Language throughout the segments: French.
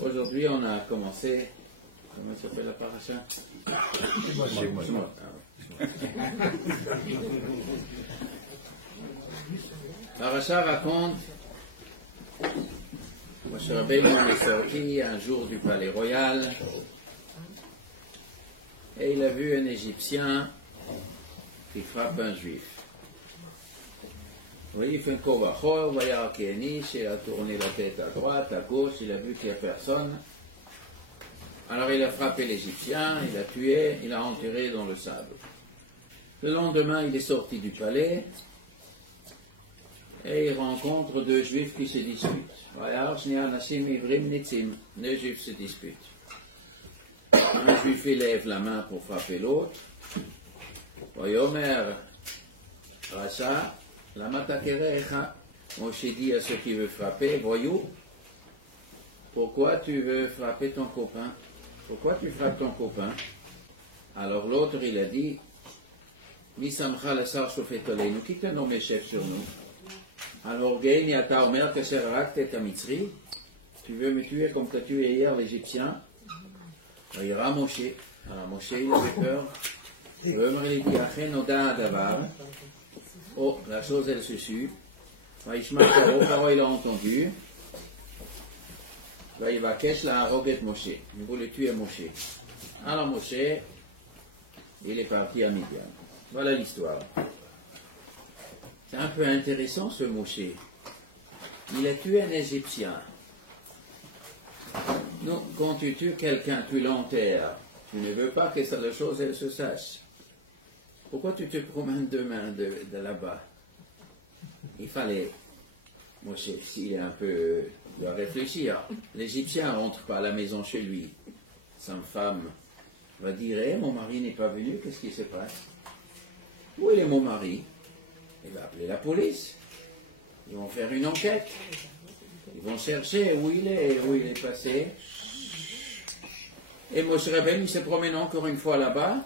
Aujourd'hui, on a commencé. Comment s'appelle la paracha? Shemot. Paracha raconte Moshe Rabbeinu est sorti un jour du palais royal et il a vu un Égyptien qui frappe un Juif. Oui, il fait un kovachor, il a tourné la tête à droite, à gauche, il a vu qu'il n'y a personne. Alors il a frappé l'Égyptien, il l'a tué, il l'a enterré dans le sable. Le lendemain, il est sorti du palais et il rencontre deux Juifs qui se disputent. Deux Juifs se disputent. Un Juif élève la main pour frapper l'autre. Voyomer Racha, la matakerecha. Moshe dit à ceux qui veulent frapper, voyou, pourquoi tu veux frapper ton copain? Pourquoi tu frappes ton copain? Alors l'autre, il a dit, Misamcha la sar shofetolei, nous qui te nommé chef sur nous. Alors Gain yata omer kasher rakte ta mitzri, tu veux me tuer comme tu as tué hier l'Égyptien? Il ira Moshe. Alors Moshe, il avait peur. Il dit, Achen oda adavar. Oh, la chose, elle se sut. Vaishma Paro, il a entendu. Il va cacher la roguette Moshe. Il voulait tuer Moshe. Alors Moshe, il est parti à Midian. Voilà l'histoire. C'est un peu intéressant ce Moshe. Il a tué un Égyptien. Non, quand tu tues quelqu'un, tu l'enterres. Tu ne veux pas que la chose elle se sache. Pourquoi tu te promènes demain de là-bas? Il fallait, Moshe, s'il est un peu, il doit réfléchir. L'Égyptien rentre pas à la maison chez lui. Sa femme va dire, mon mari n'est pas venu, qu'est-ce qui se passe? Où est mon mari? Il va appeler la police. Ils vont faire une enquête. Ils vont chercher où il est passé. Et Moshe Rabbeinu, il se promène encore une fois là-bas.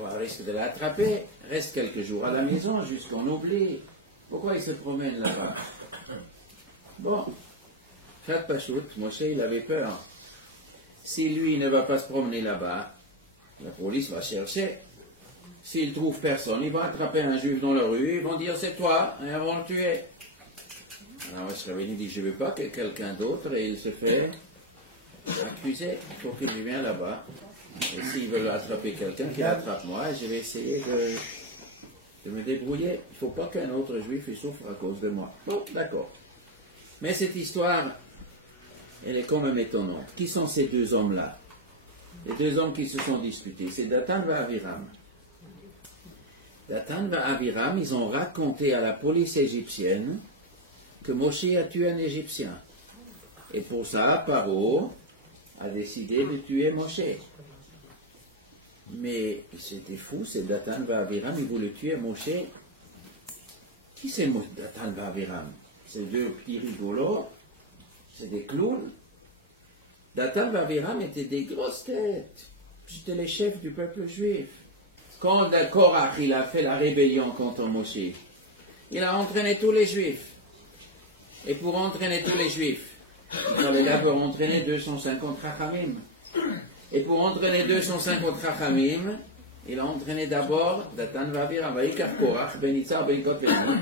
On risque de l'attraper. Reste quelques jours à la maison jusqu'on oublie. Pourquoi il se promène là-bas? Bon, Chat Pachout, Moshe, il avait peur. Si lui ne va pas se promener là-bas, la police va chercher. S'il trouve personne, il va attraper un juif dans la rue, ils vont dire c'est toi, et ils vont le tuer. Alors Moshe Rabbeinu dit je ne veux pas que quelqu'un d'autre, et il se fait accuser. Il faut qu'il vienne là-bas. Et s'ils veulent attraper quelqu'un, qu'il attrape moi, je vais essayer de me débrouiller. Il ne faut pas qu'un autre juif souffre à cause de moi. Bon, d'accord. Mais cette histoire, elle est quand même étonnante. Qui sont ces deux hommes-là? Les deux hommes qui se sont disputés, c'est Datan et Aviram. Datan et Aviram, ils ont raconté à la police égyptienne que Moshe a tué un Égyptien. Et pour ça, Paro a décidé de tuer Moshe. Mais c'était fou, c'est Datan et Aviram, ils voulaient tuer Moshe. Qui c'est Datan et Aviram? C'est deux petits rigolos, c'est des clowns. Datan et Aviram étaient des grosses têtes. C'était les chefs du peuple juif. Quand Korach il a fait la rébellion contre Moshe, il a entraîné tous les juifs. Et pour entraîner tous les juifs, il fallait d'abord entraîner 250 Chachamim. Et pour entraîner 250 Chachamim, il a entraîné d'abord Datan et Aviram. Vaikar Korach, Ben Yitzhar, Ben Kotveni,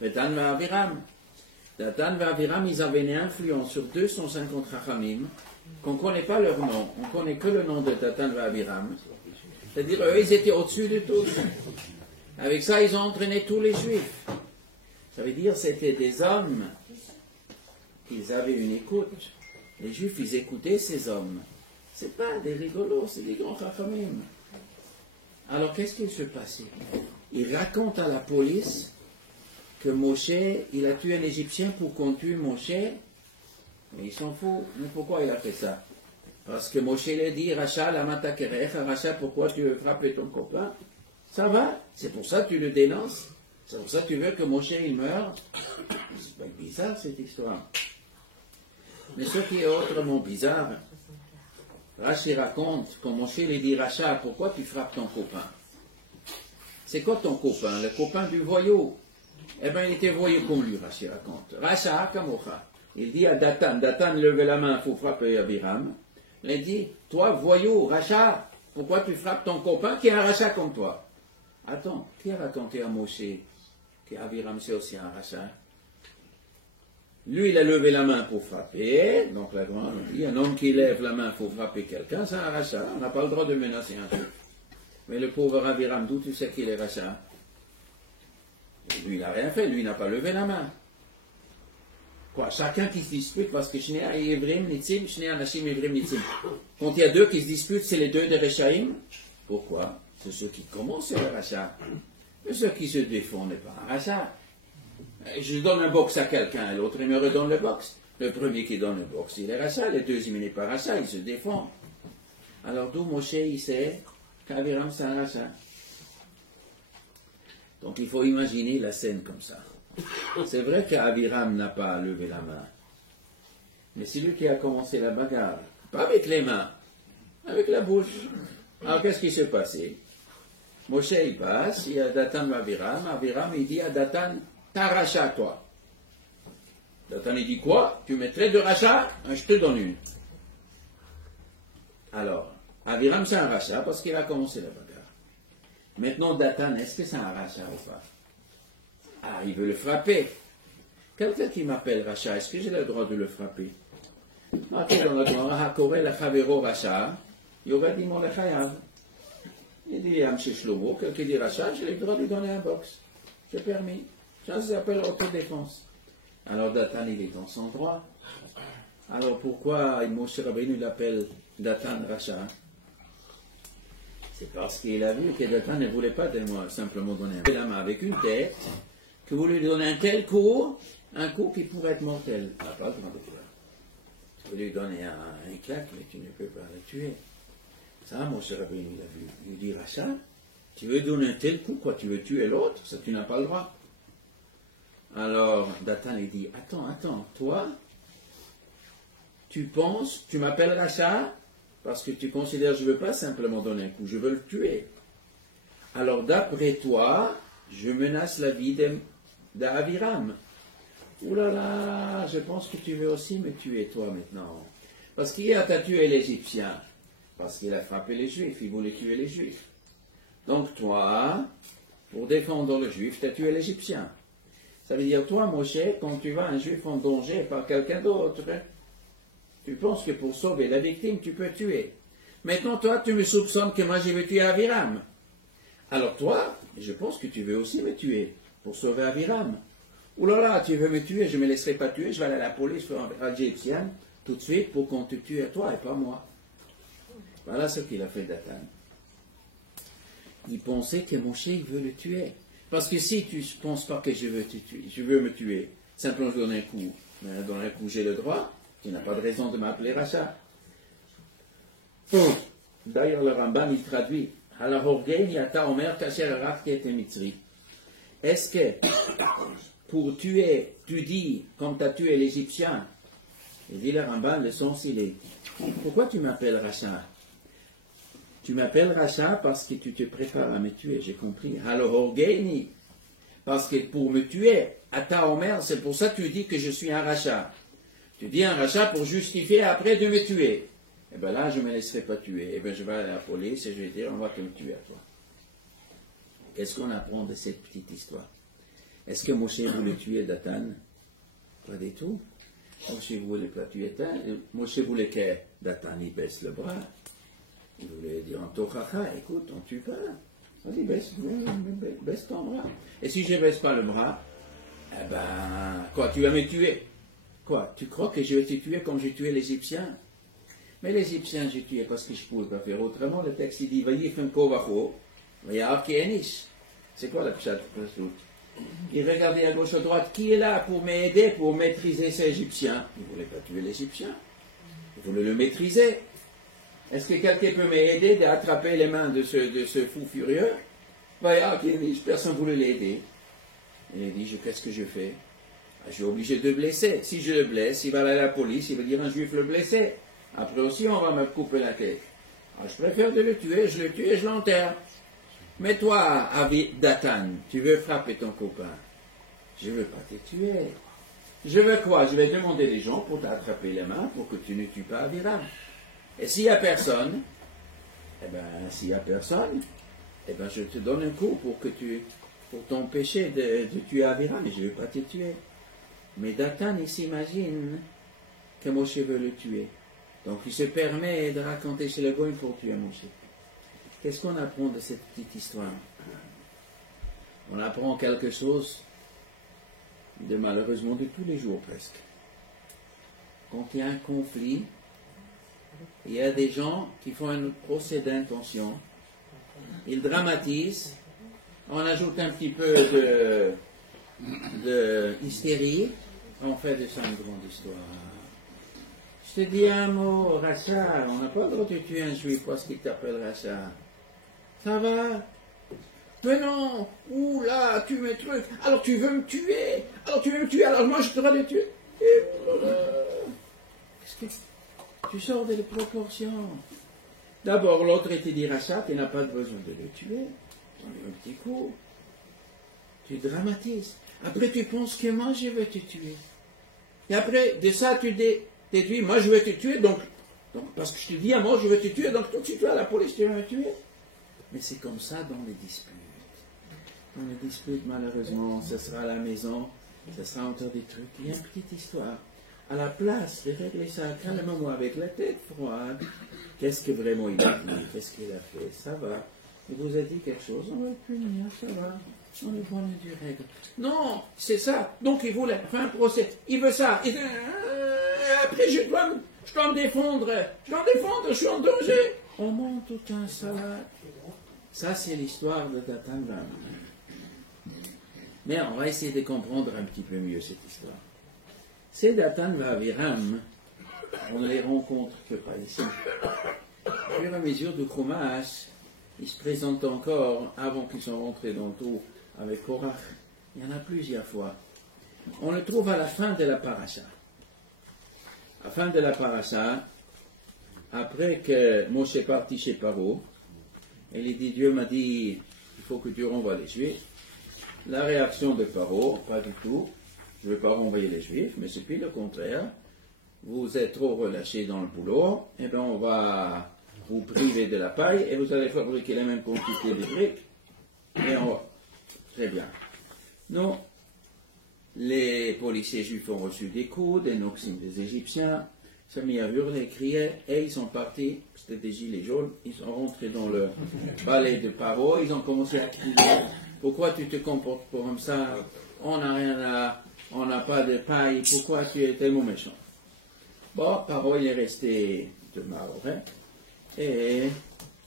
Datan et Aviram. Datan et Aviram, ils avaient une influence sur 250 Chachamim, qu'on ne connaît pas leur nom, on ne connaît que le nom de Datan et Aviram. C'est-à-dire, eux, ils étaient au-dessus de tous. Avec ça, ils ont entraîné tous les Juifs. Ça veut dire, c'était des hommes, ils avaient une écoute. Les Juifs, ils écoutaient ces hommes. Ce n'est pas des rigolos, c'est des grands Chachamim. Alors, qu'est-ce qui se passait? Ils racontent à la police que Moshe, il a tué un Égyptien pour qu'on tue Moshe. Mais ils s'en foutent. Mais pourquoi il a fait ça? Parce que Moshe lui a dit, Racha, la matakerecha, Racha, pourquoi tu veux frapper ton copain? Ça va? C'est pour ça que tu le dénonces? C'est pour ça que tu veux que Moshe, il meure? C'est pas bizarre, cette histoire. Mais ce qui est autrement bizarre, Rachi raconte, quand Moshe lui dit, Racha, pourquoi tu frappes ton copain? C'est quoi ton copain? Le copain du voyou? Eh bien, il était voyou comme lui, Rachi raconte. Racha, kamocha. Il dit à Datan, Datan levait la main pour frapper Abiram. Il dit, toi, voyou, rachat, pourquoi tu frappes ton copain qui est un rachat comme toi? Attends, qui a raconté à Moshe qu'Abiram c'est aussi un rachat? Lui, il a levé la main pour frapper, donc la grande dit, un homme qui lève la main pour frapper quelqu'un, c'est un rachat, on n'a pas le droit de menacer un juif. Mais le pauvre Abiram, d'où tu sais qu'il est rachat? Lui, il n'a rien fait, lui, il n'a pas levé la main. Quoi, chacun qui se dispute, parce que quand il y a deux qui se disputent, c'est les deux de Rechaïm. Pourquoi? C'est ceux qui commencent, c'est le rachat. Mais ceux qui se défendent n'est pas un rachat. Je donne un box à quelqu'un, l'autre il me redonne le box. Le premier qui donne le box, il est rachat, le deuxième il n'est pas rachat, il se défend. Alors d'où Moshe, il sait qu'Abiram c'est un rachat. Donc il faut imaginer la scène comme ça. C'est vrai qu'Abiram n'a pas levé la main. Mais c'est lui qui a commencé la bagarre. Pas avec les mains, avec la bouche. Alors qu'est-ce qui s'est passé? Moshe il passe, il y a Datan et Abiram. Abiram il dit à Datan, t'as un rachat toi. Datan il dit quoi? Tu mettrais deux rachats? Je te donne une. Alors, Abiram c'est un rachat parce qu'il a commencé la bagarre. Maintenant Datan, est-ce que c'est un rachat ou pas? Ah, il veut le frapper. Quelqu'un qui m'appelle rachat, est-ce que j'ai le droit de le frapper? Dans la Gemara, Hakoré la Chavero rachat, Yoga dit mon lechayav. Il dit à M. Shlomo, quelqu'un dit rachat, j'ai le droit de lui donner un box. J'ai permis. Ça s'appelle autodéfense. Alors Datan, il est dans son droit. Alors pourquoi Moshe Rabbeinu l'appelle Datan rachat? C'est parce qu'il a vu que Datan ne voulait pas simplement donner la main avec une tête, que vous lui donnez un tel coup, un coup qui pourrait être mortel. Il n'a pas le droit de faire. Tu veux lui donner un claque, mais tu ne peux pas le tuer. Ça, Moshe Rabbeinu, il a vu. Il dit, rachat, tu veux donner un tel coup, quoi, tu veux tuer l'autre, ça tu n'as pas le droit. Alors, Datan, il dit, attends, toi, tu penses, tu m'appelles rachat, parce que tu considères que je ne veux pas simplement donner un coup, je veux le tuer. Alors, d'après toi, je menace la vie d'Abiram. Ouh là là, je pense que tu veux aussi me tuer, toi, maintenant. Parce qu'hier, tu as tué l'Égyptien. Parce qu'il a frappé les Juifs, il voulait tuer les Juifs. Donc, toi, pour défendre le Juif, tu as tué l'Égyptien. Ça veut dire, toi, Moshe, quand tu vois un Juif en danger par quelqu'un d'autre, tu penses que pour sauver la victime, tu peux tuer. Maintenant, toi, tu me soupçonnes que moi, je vais tuer Abiram. Alors toi, je pense que tu veux aussi me tuer pour sauver Abiram. Ouh là là, tu veux me tuer, je ne me laisserai pas tuer, je vais aller à la police égyptienne tout de suite pour qu'on te tue à toi et pas moi. Voilà ce qu'il a fait Datan. Il pensait que Moshe veut le tuer. Parce que si tu ne penses pas que je veux te tuer, je veux me tuer, simplement je donne un coup, mais dans un coup j'ai le droit, tu n'as pas de raison de m'appeler rachat. D'ailleurs le Rambam il traduit. Est-ce que pour tuer, tu dis, comme tu as tué l'Égyptien, il dit le Rambam, le sens il est, pourquoi tu m'appelles rachat? Tu m'appelles rachat parce que tu te prépares à me tuer, j'ai compris. Alors Orgeni, parce que pour me tuer, à ta Omer, c'est pour ça que tu dis que je suis un rachat. Tu dis un rachat pour justifier après de me tuer. Et bien là, je ne me laisserai pas tuer. Et bien je vais aller à la police et je vais dire, on va te tuer à toi. Qu'est-ce qu'on apprend de cette petite histoire? Est-ce que Moshe voulait tuer Datan? Pas du tout. Moshe voulait pas tuer Datan. Moshe voulait que Datan y baisse le bras. Il voulait dire en Tochacha, écoute, on ne tue pas. Vas-y, baisse ton bras. Et si je ne baisse pas le bras, eh ben, quoi, tu vas me tuer? Quoi, tu crois que je vais te tuer comme j'ai tué l'Égyptien? Mais l'Égyptien, j'ai tué parce que je ne pouvais pas faire autrement. Le texte, il dit, Vayifem kovacho, vayarki enish. C'est quoi la pshat? Il regardait à gauche, à droite, qui est là pour m'aider, pour maîtriser ces Égyptiens? Il ne voulait pas tuer l'Égyptien. Il voulait le maîtriser. Est-ce que quelqu'un peut m'aider à attraper les mains de ce fou furieux? Personne ne voulait l'aider. Il a dit, qu'est-ce que je fais? Je suis obligé de le blesser. Si je le blesse, il va aller à la police, il va dire un juif le blessé. Après aussi, on va me couper la tête. Alors, je préfère de le tuer, je le tue et je l'enterre. Mais toi, Datan, tu veux frapper ton copain. Je ne veux pas te tuer. Je veux quoi? Je vais demander les gens pour t'attraper les mains pour que tu ne tues pas Aviram. Et s'il n'y a personne, eh bien, s'il n'y a personne, eh bien, je te donne un coup pour ton péché de tuer Aviram, et je ne vais pas te tuer. Mais Dathan, il s'imagine que Moshe veut le tuer. Donc, il se permet de raconter chez le Goïm pour tuer Moshe. Qu'est-ce qu'on apprend de cette petite histoire? On apprend quelque chose de malheureusement de tous les jours presque. Quand il y a un conflit, il y a des gens qui font un procès d'intention, ils dramatisent, on ajoute un petit peu de hystérie, on fait de ça une grande histoire. Je te dis un mot, Racha, on n'a pas le droit de tuer un juif parce qu'il t'appelle Racha. Ça va? Mais non, ouh là, tu me trucs, alors tu veux me tuer, alors moi je te dois le tuer. Qu'est-ce que tu sors de proportions? D'abord, l'autre te dit Racha, tu n'as pas besoin de le tuer, un petit coup. Tu dramatises. Après, tu penses que moi je vais te tuer. Et après, de ça, tu déduis, moi je vais te tuer, donc parce que je te dis à moi je vais te tuer, donc tout de suite, toi, la police, tu vas me tuer. Mais c'est comme ça dans les disputes. Dans les disputes, malheureusement, ce sera à la maison, ce sera encore des trucs. Il y a une petite histoire. À la place de régler ça calmement avec la tête froide, qu'est-ce que vraiment il a dit, qu'est-ce qu'il a fait, ça va. Il vous a dit quelque chose, on va le punir, ça va. On est bon du règle. Non, c'est ça. Donc il voulait faire un procès. Il veut ça. Après, je dois me défendre. Je suis en danger. On monte tout un salade. Ça, c'est l'histoire de Dathan. Mais on va essayer de comprendre un petit peu mieux cette histoire. Ces Dathan Aviram, on ne les rencontre que pas ici. Au fur et à mesure du Chumash, ils se présentent encore avant qu'ils soient rentrés dans le trou avec Korach. Il y en a plusieurs fois. On le trouve à la fin de la paracha. À la fin de la paracha, après que Moshe est parti chez Paro, il dit, Dieu m'a dit, il faut que tu renvoies les Juifs. La réaction de Paro, pas du tout. Je ne veux pas renvoyer les Juifs, mais c'est puis le contraire. Vous êtes trop relâchés dans le boulot, et bien on va vous priver de la paille, et vous allez fabriquer les mêmes quantités de briques, et on va. Très bien. Non, les policiers juifs ont reçu des coups, des noxines des Égyptiens, s'est mis à hurler, crier, et ils sont partis, c'était des gilets jaunes, ils sont rentrés dans le palais de Paro, ils ont commencé à crier, pourquoi tu te comportes comme ça, on n'a pas de paille, pourquoi tu es tellement méchant? Bon, Paro, il est resté de mauvais, et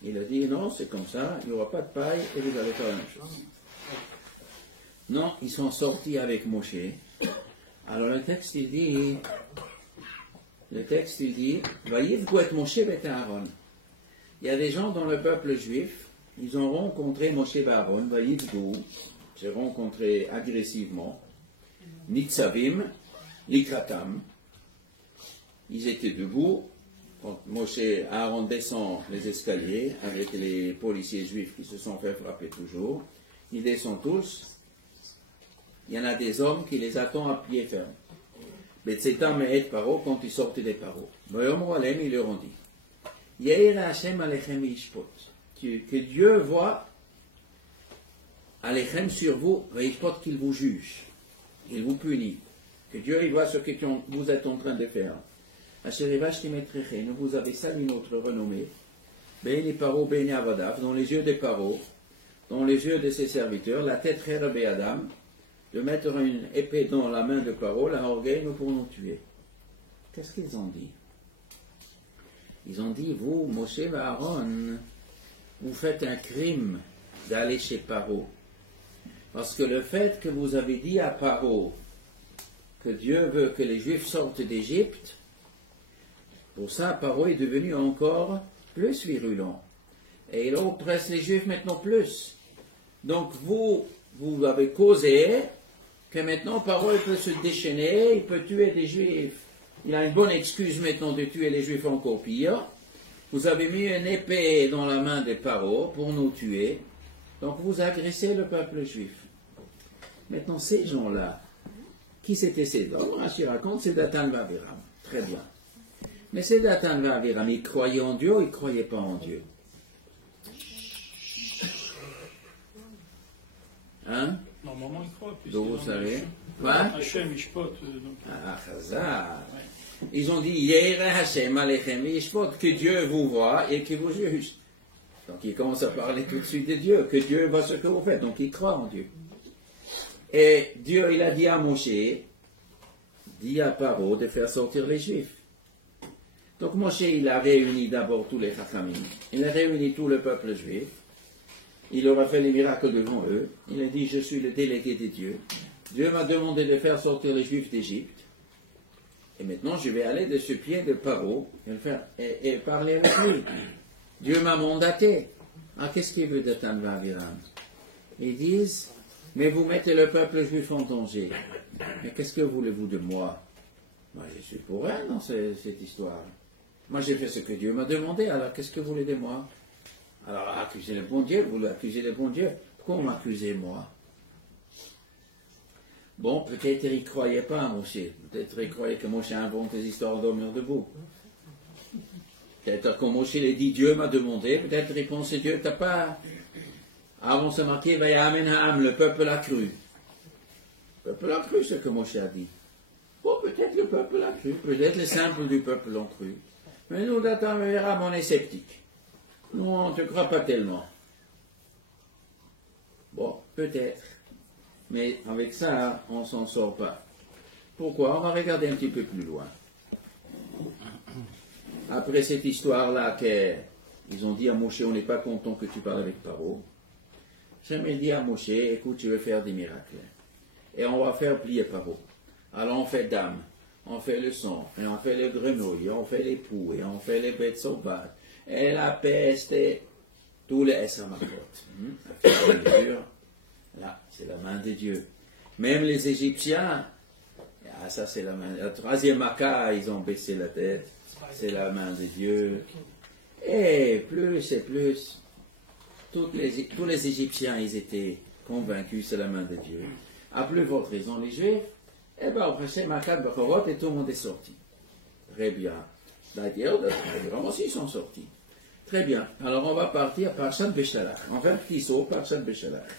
il a dit, non, c'est comme ça, il n'y aura pas de paille, et vous allez faire la même chose. Non, ils sont sortis avec Moshe. Alors le texte il dit, Vaïv Gouet Moshe bet Aaron. Il y a des gens dans le peuple juif, ils ont rencontré Moshe et Aaron, Vaïv Gou, j'ai rencontré agressivement, Nitzavim, Likratam. Ils étaient debout, quand Moshe et Aaron descendent les escaliers avec les policiers juifs qui se sont fait frapper toujours. Ils descendent tous. Il y en a des hommes qui les attendent à pied ferme. Betzetam et Paro, quand ils sortent des Paro. Ils leur ont dit, Yeir Hashem alechem yishpot. Que Dieu voit alechem sur vous, yishpot qu'il vous juge. Il vous punit. Que Dieu il voit ce que vous êtes en train de faire. Vous avez sali notre renommée. Béni Paro, béni Avadav, dans les yeux des Paro, dans les yeux de ses serviteurs, la tête Cherbe Adam, de mettre une épée dans la main de Paro, la orgueil pour nous tuer. Qu'est-ce qu'ils ont dit? Ils ont dit, vous, Moshe et Aaron, vous faites un crime d'aller chez Paro. Parce que le fait que vous avez dit à Paro que Dieu veut que les Juifs sortent d'Égypte, pour ça, Paro est devenu encore plus virulent. Et il oppresse les Juifs maintenant plus. Donc vous avez causé que maintenant Paro peut se déchaîner, il peut tuer des Juifs. Il a une bonne excuse maintenant de tuer les Juifs encore pire. Vous avez mis une épée dans la main de Paro pour nous tuer. Donc vous agressez le peuple juif. Maintenant ces gens-là, Qui c'était ces hommes? Rashi raconte, c'est Dathan et Aviram. Très bien. Mais c'est Dathan et Aviram, ils croyaient en Dieu ou ils ne croyaient pas en Dieu? Hein? Normalement, ils croient. Donc vous savez. Quoi? Hachem, Ishpot. Ah, Chazal. Ils ont dit, Yere Hashem Alechem Yishpot, que Dieu vous voit et que vous juge. Donc ils commencent à parler tout de suite de Dieu, que Dieu voit ce que vous faites. Donc ils croient en Dieu. Et Dieu, il a dit à Moshe, dit à Paro de faire sortir les Juifs. Donc Moshe, il a réuni d'abord tous les Chachamim. Il a réuni tout le peuple juif. Il leur a fait les miracles devant eux. Il a dit, je suis le délégué de Dieu. Dieu m'a demandé de faire sortir les Juifs d'Égypte. Et maintenant, je vais aller de ce pied de Paro et parler avec lui. Dieu m'a mandaté. Ah, qu'est-ce qu'il veut de Tanva Aviram? Ils disent, mais vous mettez le peuple juif en danger. Mais qu'est-ce que voulez-vous de moi? Moi, je suis pour rien dans cette histoire. Moi, j'ai fait ce que Dieu m'a demandé, alors qu'est-ce que vous voulez de moi? Alors, accusez le bon Dieu, vous l'accusez le bon Dieu. Pourquoi vous m'accusez moi? Bon, peut-être il ne croyait pas à Moshe. Peut-être il croyait que Moshe invente des histoires d'hommes debout. Peut-être quand Moshe l'a dit, Dieu m'a demandé, peut-être il pensait, Dieu t'a pas... Avant c'est marqué, Vayamen Ha'am, le peuple a cru. Le peuple a cru ce que Moshe a dit. Bon, peut-être le peuple a cru, peut-être les simples du peuple l'ont cru. Mais nous, Dathan et Aviram, on est sceptiques. Nous, on ne te croit pas tellement. Bon, peut-être. Mais avec ça, on ne s'en sort pas. Pourquoi? On va regarder un petit peu plus loin. Après cette histoire-là, ils ont dit à Moshe, on n'est pas content que tu parles avec Paro. Jamais dit à Moshe, écoute, je vais faire des miracles. Et on va faire plier Paro. Alors on fait dame, on fait le sang, et on fait les grenouilles, on fait les poux, et on fait les bêtes sauvages, et la peste, et tous les Esramakot. Là, c'est la main de Dieu. Même les Égyptiens, ça c'est la main. La troisième Maca, ils ont baissé la tête. C'est la main de Dieu. Et plus et plus, tous les Égyptiens, ils étaient convaincus, c'est la main de Dieu. À plus forte raison, les Juifs, eh bien, au prochain Maca de Bechorot, et tout le monde est sorti. Très bien. D'ailleurs, vraiment aussi, ils sont sortis. Très bien. Alors, on va partir par Parashat Beshalach. On fait un petit saut, Parashat Beshalach.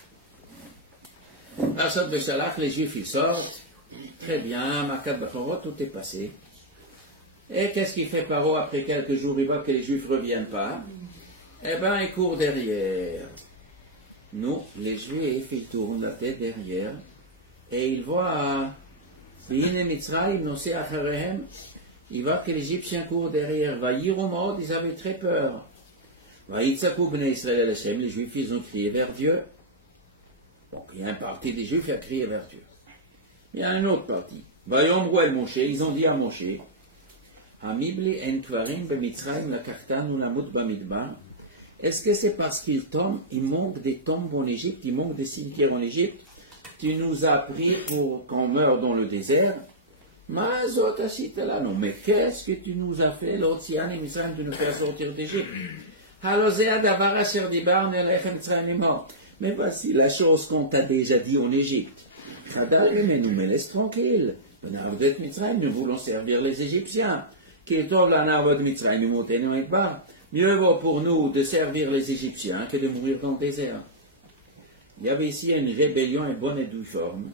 Parashat Beshalach, les Juifs, ils sortent. Très bien, Makat Bechorot, tout est passé. Et qu'est-ce qu'il fait Paro après quelques jours? Il voit que les Juifs ne reviennent pas. Eh bien, il court derrière. Nous, les Juifs, ils tournent la tête derrière. Et il voit, il voit que les Égyptiens courent derrière. Ils avaient très peur. Les Juifs, ils ont crié vers Dieu. Donc, il y a une partie des Juifs qui a crié vers Dieu. Il y a une autre partie. Ils ont dit à Moshe, est-ce que c'est parce qu'il manque des tombes en Égypte, il manque des cimetières en Égypte? Tu nous as pris pour qu'on meure dans le désert? Non, mais qu'est-ce que tu nous as fait, l'Otsian et Misraim, de nous faire sortir d'Égypte? Mais voici la chose qu'on t'a déjà dit en Égypte. Mais nous me laisse tranquille. Nous voulons servir les Égyptiens. Mieux vaut pour nous de servir les Égyptiens que de mourir dans le désert. Il y avait ici une rébellion et bonne et due forme,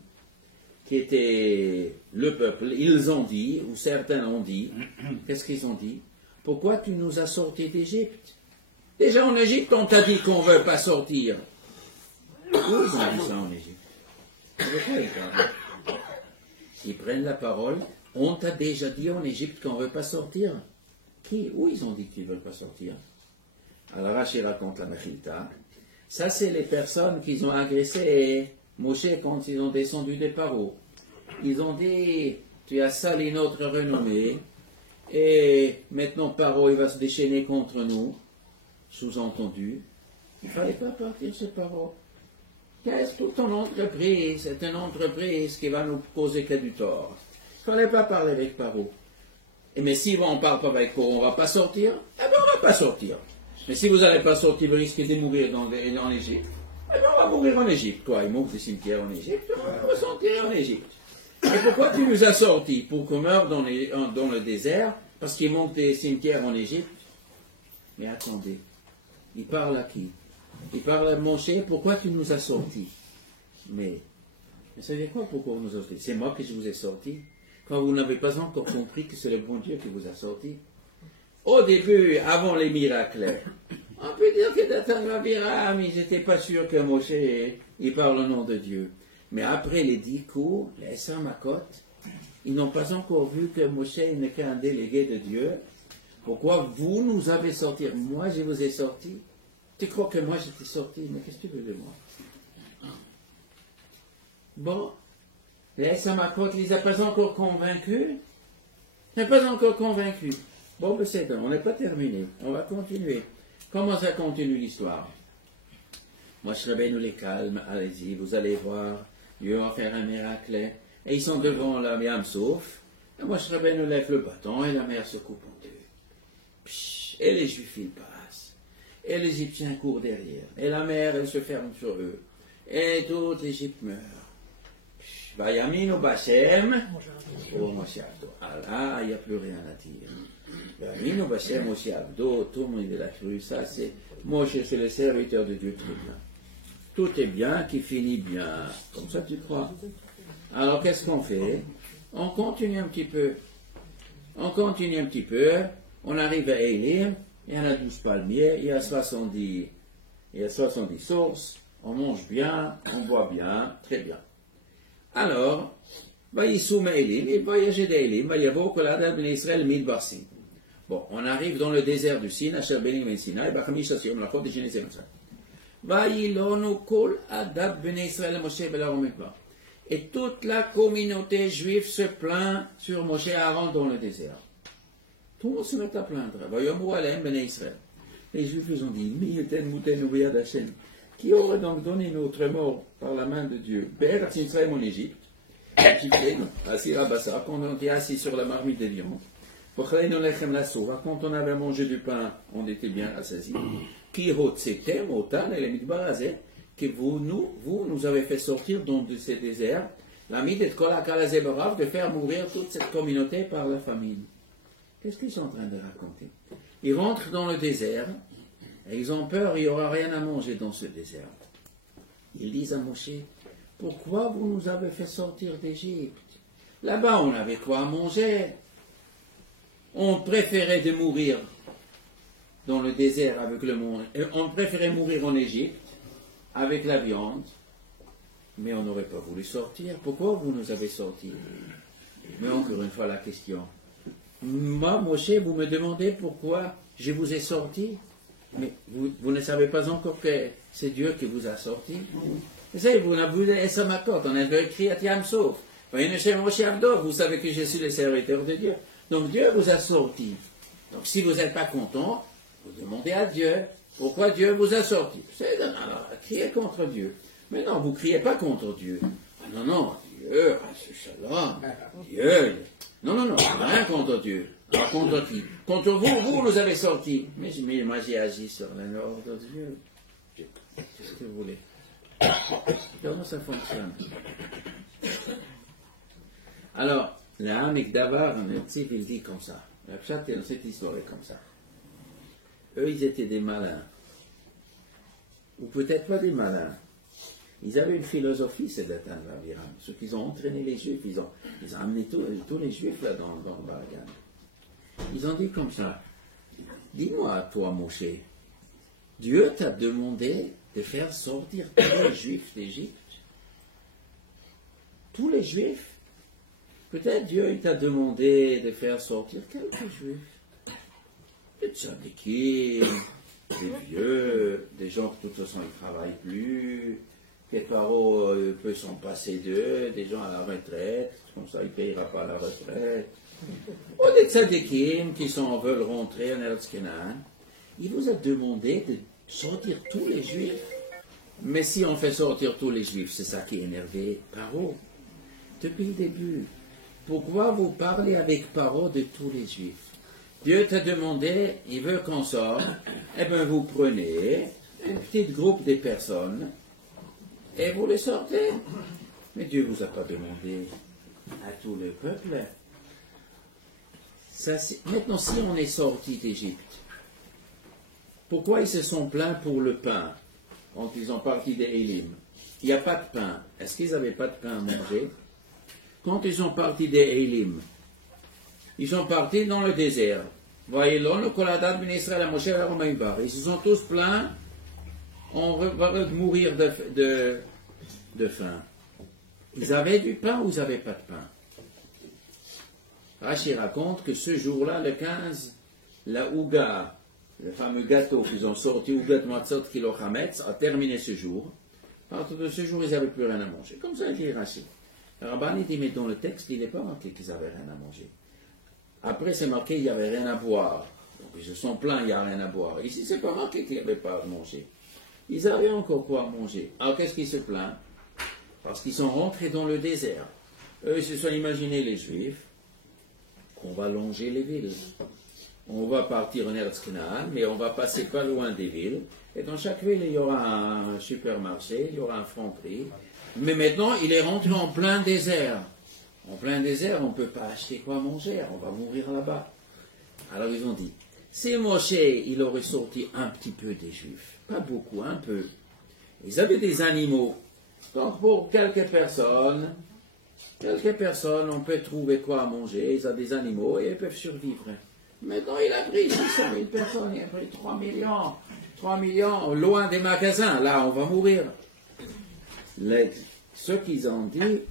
qui était le peuple. Ils ont dit, ou certains ont dit, qu'est-ce qu'ils ont dit? Pourquoi tu nous as sortis d'Égypte? Déjà en Égypte, on t'a dit qu'on ne veut pas sortir. Où ils ont dit ça en Égypte? Ils prennent la parole. On t'a déjà dit en Égypte qu'on ne veut pas sortir. Qui? Où ils ont dit qu'ils ne veulent pas sortir? Alors Rachel raconte la Mechilta. Ça, c'est les personnes qu'ils ont agressées Moshe quand ils ont descendu des Paro. Ils ont dit, tu as sali notre renommée, et maintenant Paro, il va se déchaîner contre nous. Sous-entendu, il ne fallait pas partir ce Paro. Qu'est-ce que ton entreprise? C'est une entreprise qui va nous causer que du tort. Il ne fallait pas parler avec Paro. Mais si on ne parle pas avec Paro, on ne va pas sortir? Eh bien, on ne va pas sortir. Mais si vous n'allez pas sortir, vous risquez de mourir en Égypte. Eh bien, on va mourir en Égypte. Quoi, il manque des cimetières en Égypte, on va sortir en Égypte. Et pourquoi tu nous as sortis? Pour qu'on meure dans le désert, parce qu'il manque des cimetières en Égypte? Mais attendez, il parle à qui? Il parle à Moshe, pourquoi tu nous as sortis? Mais vous savez quoi, pourquoi vous nous avez sortis? C'est moi que je vous ai sortis. Quand vous n'avez pas encore compris que c'est le bon Dieu qui vous a sortis. Au début, avant les miracles, on peut dire que Dathan et Abiram, ils n'étaient pas sûrs que Moshe, il parle au nom de Dieu. Mais après les 10 coups, les 100 Makot, ils n'ont pas encore vu que Moshe n'est qu'un délégué de Dieu. Pourquoi vous nous avez sortis? Moi, je vous ai sortis. Tu crois que moi, je t'ai sorti? Mais qu'est-ce que tu veux de moi? Bon, les 100 Makot, il ne les a pas encore convaincus. Il n'est pas encore convaincu. Bon, ben c'est bon, on n'est pas terminé. On va continuer. Comment ça continue l'histoire? Moi, nous les calme, allez-y, vous allez voir, Dieu va faire un miracle. Et ils sont devant la Yam Souf. Et moi, nous lève le bâton et la mer se coupe en deux. Psh, et les Juifs, ils passent. Et les Égyptiens courent derrière. Et la mer, elle se ferme sur eux. Et toute l'Égypte meurt. Vayaminu Bashem, oh Moshe Avdo. Ah là, il n'y a plus rien à dire. Vayaminu Bashem, Moshe Avdo, tout le monde l'a cru. Ça, c'est Moshe, c'est le serviteur de Dieu, très bien. Tout est bien qui finit bien. Comme ça, tu crois? Alors, qu'est-ce qu'on fait? On continue un petit peu. On continue un petit peu. On arrive à Élim. Il y en a 12 palmiers. Il y a 70 sources. On mange bien. On boit bien. Très bien. Alors, Vaïsoum Élim, il voyageait d'Élim, Vaïavo, Kolada, Ben Israël, Midbarsim. Bon, on arrive dans le désert du Sin, Asher Benim Ben Sinai, Bachamish Asiom, la Chod, Génésis, comme ça. Vaïlonu Kol Adab Ben Israël, Moshe, Belarom et toute la communauté juive se plaint sur Moshe Aaron dans le désert. Tout le monde se met à plaindre. Vaïomou Alem Ben Israël. Les Juifs ils ont dit, Mieten Mouten Ouveyad Hashem. Qui aurait donc donné notre mort par la main de Dieu? Ber Israël en Égypte, assis à Bassar, quand on était assis sur la marmite des lions. Quand on avait mangé du pain, on était bien rassasiés. Qui hotsetem, otan, et les midbarazé, que vous nous avez fait sortir de ces déserts, la mide de Kolakalazebrav, de faire mourir toute cette communauté par la famine. Qu'est-ce qu'ils sont en train de raconter? Ils rentrent dans le désert, et ils ont peur, il n'y aura rien à manger dans ce désert. Ils disent à Moshe, pourquoi vous nous avez fait sortir d'Égypte? Là-bas, on avait quoi à manger. On préférait de mourir dans le désert avec le monde. On préférait mourir en Égypte avec la viande, mais on n'aurait pas voulu sortir. Pourquoi vous nous avez sortis? Mais encore une fois, la question. Moi, Moshe, vous me demandez pourquoi je vous ai sortis? Mais vous ne savez pas encore que c'est Dieu qui vous a sorti. Vous savez, vous n'avez vu Essa Makot, on a écrit à Yam Souf. Vous savez que je suis le serviteur de Dieu. Donc Dieu vous a sorti. Donc si vous n'êtes pas content, vous demandez à Dieu pourquoi Dieu vous a sorti. C'est crier contre Dieu. Mais non, vous ne criez pas contre Dieu. Ah, non, non, Dieu, c'est Shalom. Dieu. Non, rien contre Dieu. Alors, contre qui? Contre vous nous avez sortis. Mais moi j'ai agi sur l'ordre de Dieu. Qu'est-ce que vous voulez? Comment ça fonctionne? Alors, la Hanik Davar, il dit comme ça. La Pshat, cette histoire est comme ça. Eux, ils étaient des malins. Ou peut-être pas des malins. Ils avaient une philosophie, c'est Dathan Abiram. Ceux qui ont entraîné les Juifs, ils ont amené tous les Juifs là dans le Baragan. Ils ont dit comme ça. Dis-moi, toi, Moshe, Dieu t'a demandé de faire sortir tous les Juifs d'Égypte. Tous les Juifs. Peut-être Dieu il t'a demandé de faire sortir quelques Juifs. Des tzadikim, des vieux, des gens que de toute façon ils ne travaillent plus, que Paro peut s'en passer d'eux, des gens à la retraite, comme ça il ne payera pas la retraite. Ou des tzadikim qui veulent rentrer en Eretz Kenan. Il vous a demandé de sortir tous les Juifs. Mais si on fait sortir tous les Juifs, c'est ça qui est énervé Paro. Depuis le début. Pourquoi vous parlez avec Paro de tous les Juifs? Dieu t'a demandé, il veut qu'on sorte, eh bien vous prenez un petit groupe de personnes et vous les sortez. Mais Dieu ne vous a pas demandé. à tout le peuple. Maintenant, si on est sorti d'Égypte, pourquoi ils se sont plaints pour le pain quand ils ont parti des Élim? Il n'y a pas de pain. Est-ce qu'ils n'avaient pas de pain à manger? Quand ils sont partis des Élim, ils sont partis dans le désert. Ils se sont tous plaints, on va mourir de faim. Ils avaient du pain ou ils n'avaient pas de pain? Rachi raconte que ce jour-là, le 15, la Ouga, le fameux gâteau qu'ils ont sorti, Ouga de Matzot Kilo Hametz, a terminé ce jour. À partir de ce jour, ils n'avaient plus rien à manger. Comme ça, il dit Rachi. Le Rabban dit, mais dans le texte, il n'est pas marqué qu'ils n'avaient rien à manger. Après, c'est marqué qu'il n'y avait rien à boire. Donc, ils se sont plaints, il n'y a rien à boire. Ici, c'est pas marqué qu'il n'y avait pas à manger. Ils avaient encore quoi manger. Alors, qu'est-ce qu'ils se plaignent? Parce qu'ils sont rentrés dans le désert. Eux, ils se sont imaginés, les Juifs, qu'on va longer les villes. On va partir en Eretz Canaan, mais on va passer pas loin des villes. Et dans chaque ville, il y aura un supermarché, il y aura un franc-prix. Mais maintenant, il est rentré en plein désert. En plein désert, on ne peut pas acheter quoi manger, on va mourir là-bas. Alors ils ont dit, si Moshe, il aurait sorti un petit peu des Juifs, pas beaucoup, un peu. Ils avaient des animaux. Donc pour quelques personnes, on peut trouver quoi manger, ils ont des animaux et ils peuvent survivre. Maintenant, il a pris 600 000 personnes, il a pris 3 millions, loin des magasins, là, on va mourir. Ceux qu'ils ont dit,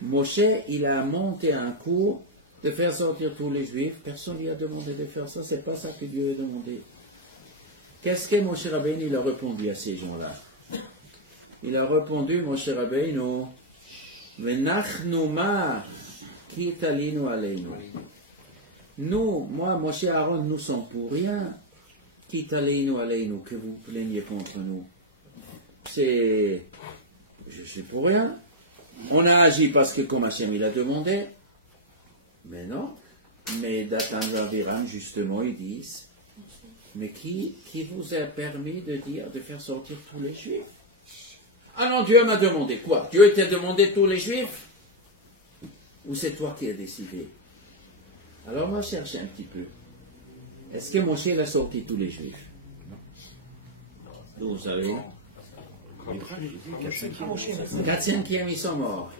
Moshe, il a monté un coup de faire sortir tous les Juifs. Personne ne lui a demandé de faire ça, c'est pas ça que Dieu a demandé. Qu'est-ce que Moshe Rabbeinu il a répondu à ces gens-là? Il a répondu, Moshe Rabbeinu, Venachnu ma kitalinu aleinu. Nous, moi, Moshe Aaron, nous sommes pour rien. Kitalinu aleinu, que vous plaignez contre nous. Je suis pour rien. On a agi parce que comme Hachem il a demandé. Mais non. Mais Datan Aviram, justement, ils disent, mais qui vous a permis de faire sortir tous les Juifs? Ah non, Dieu m'a demandé quoi? Dieu t'a demandé tous les Juifs? Ou c'est toi qui as décidé? Alors moi, je cherche un petit peu. Est-ce que Moshe a sorti tous les Juifs? Vous savez? 4/5e, ils sont morts.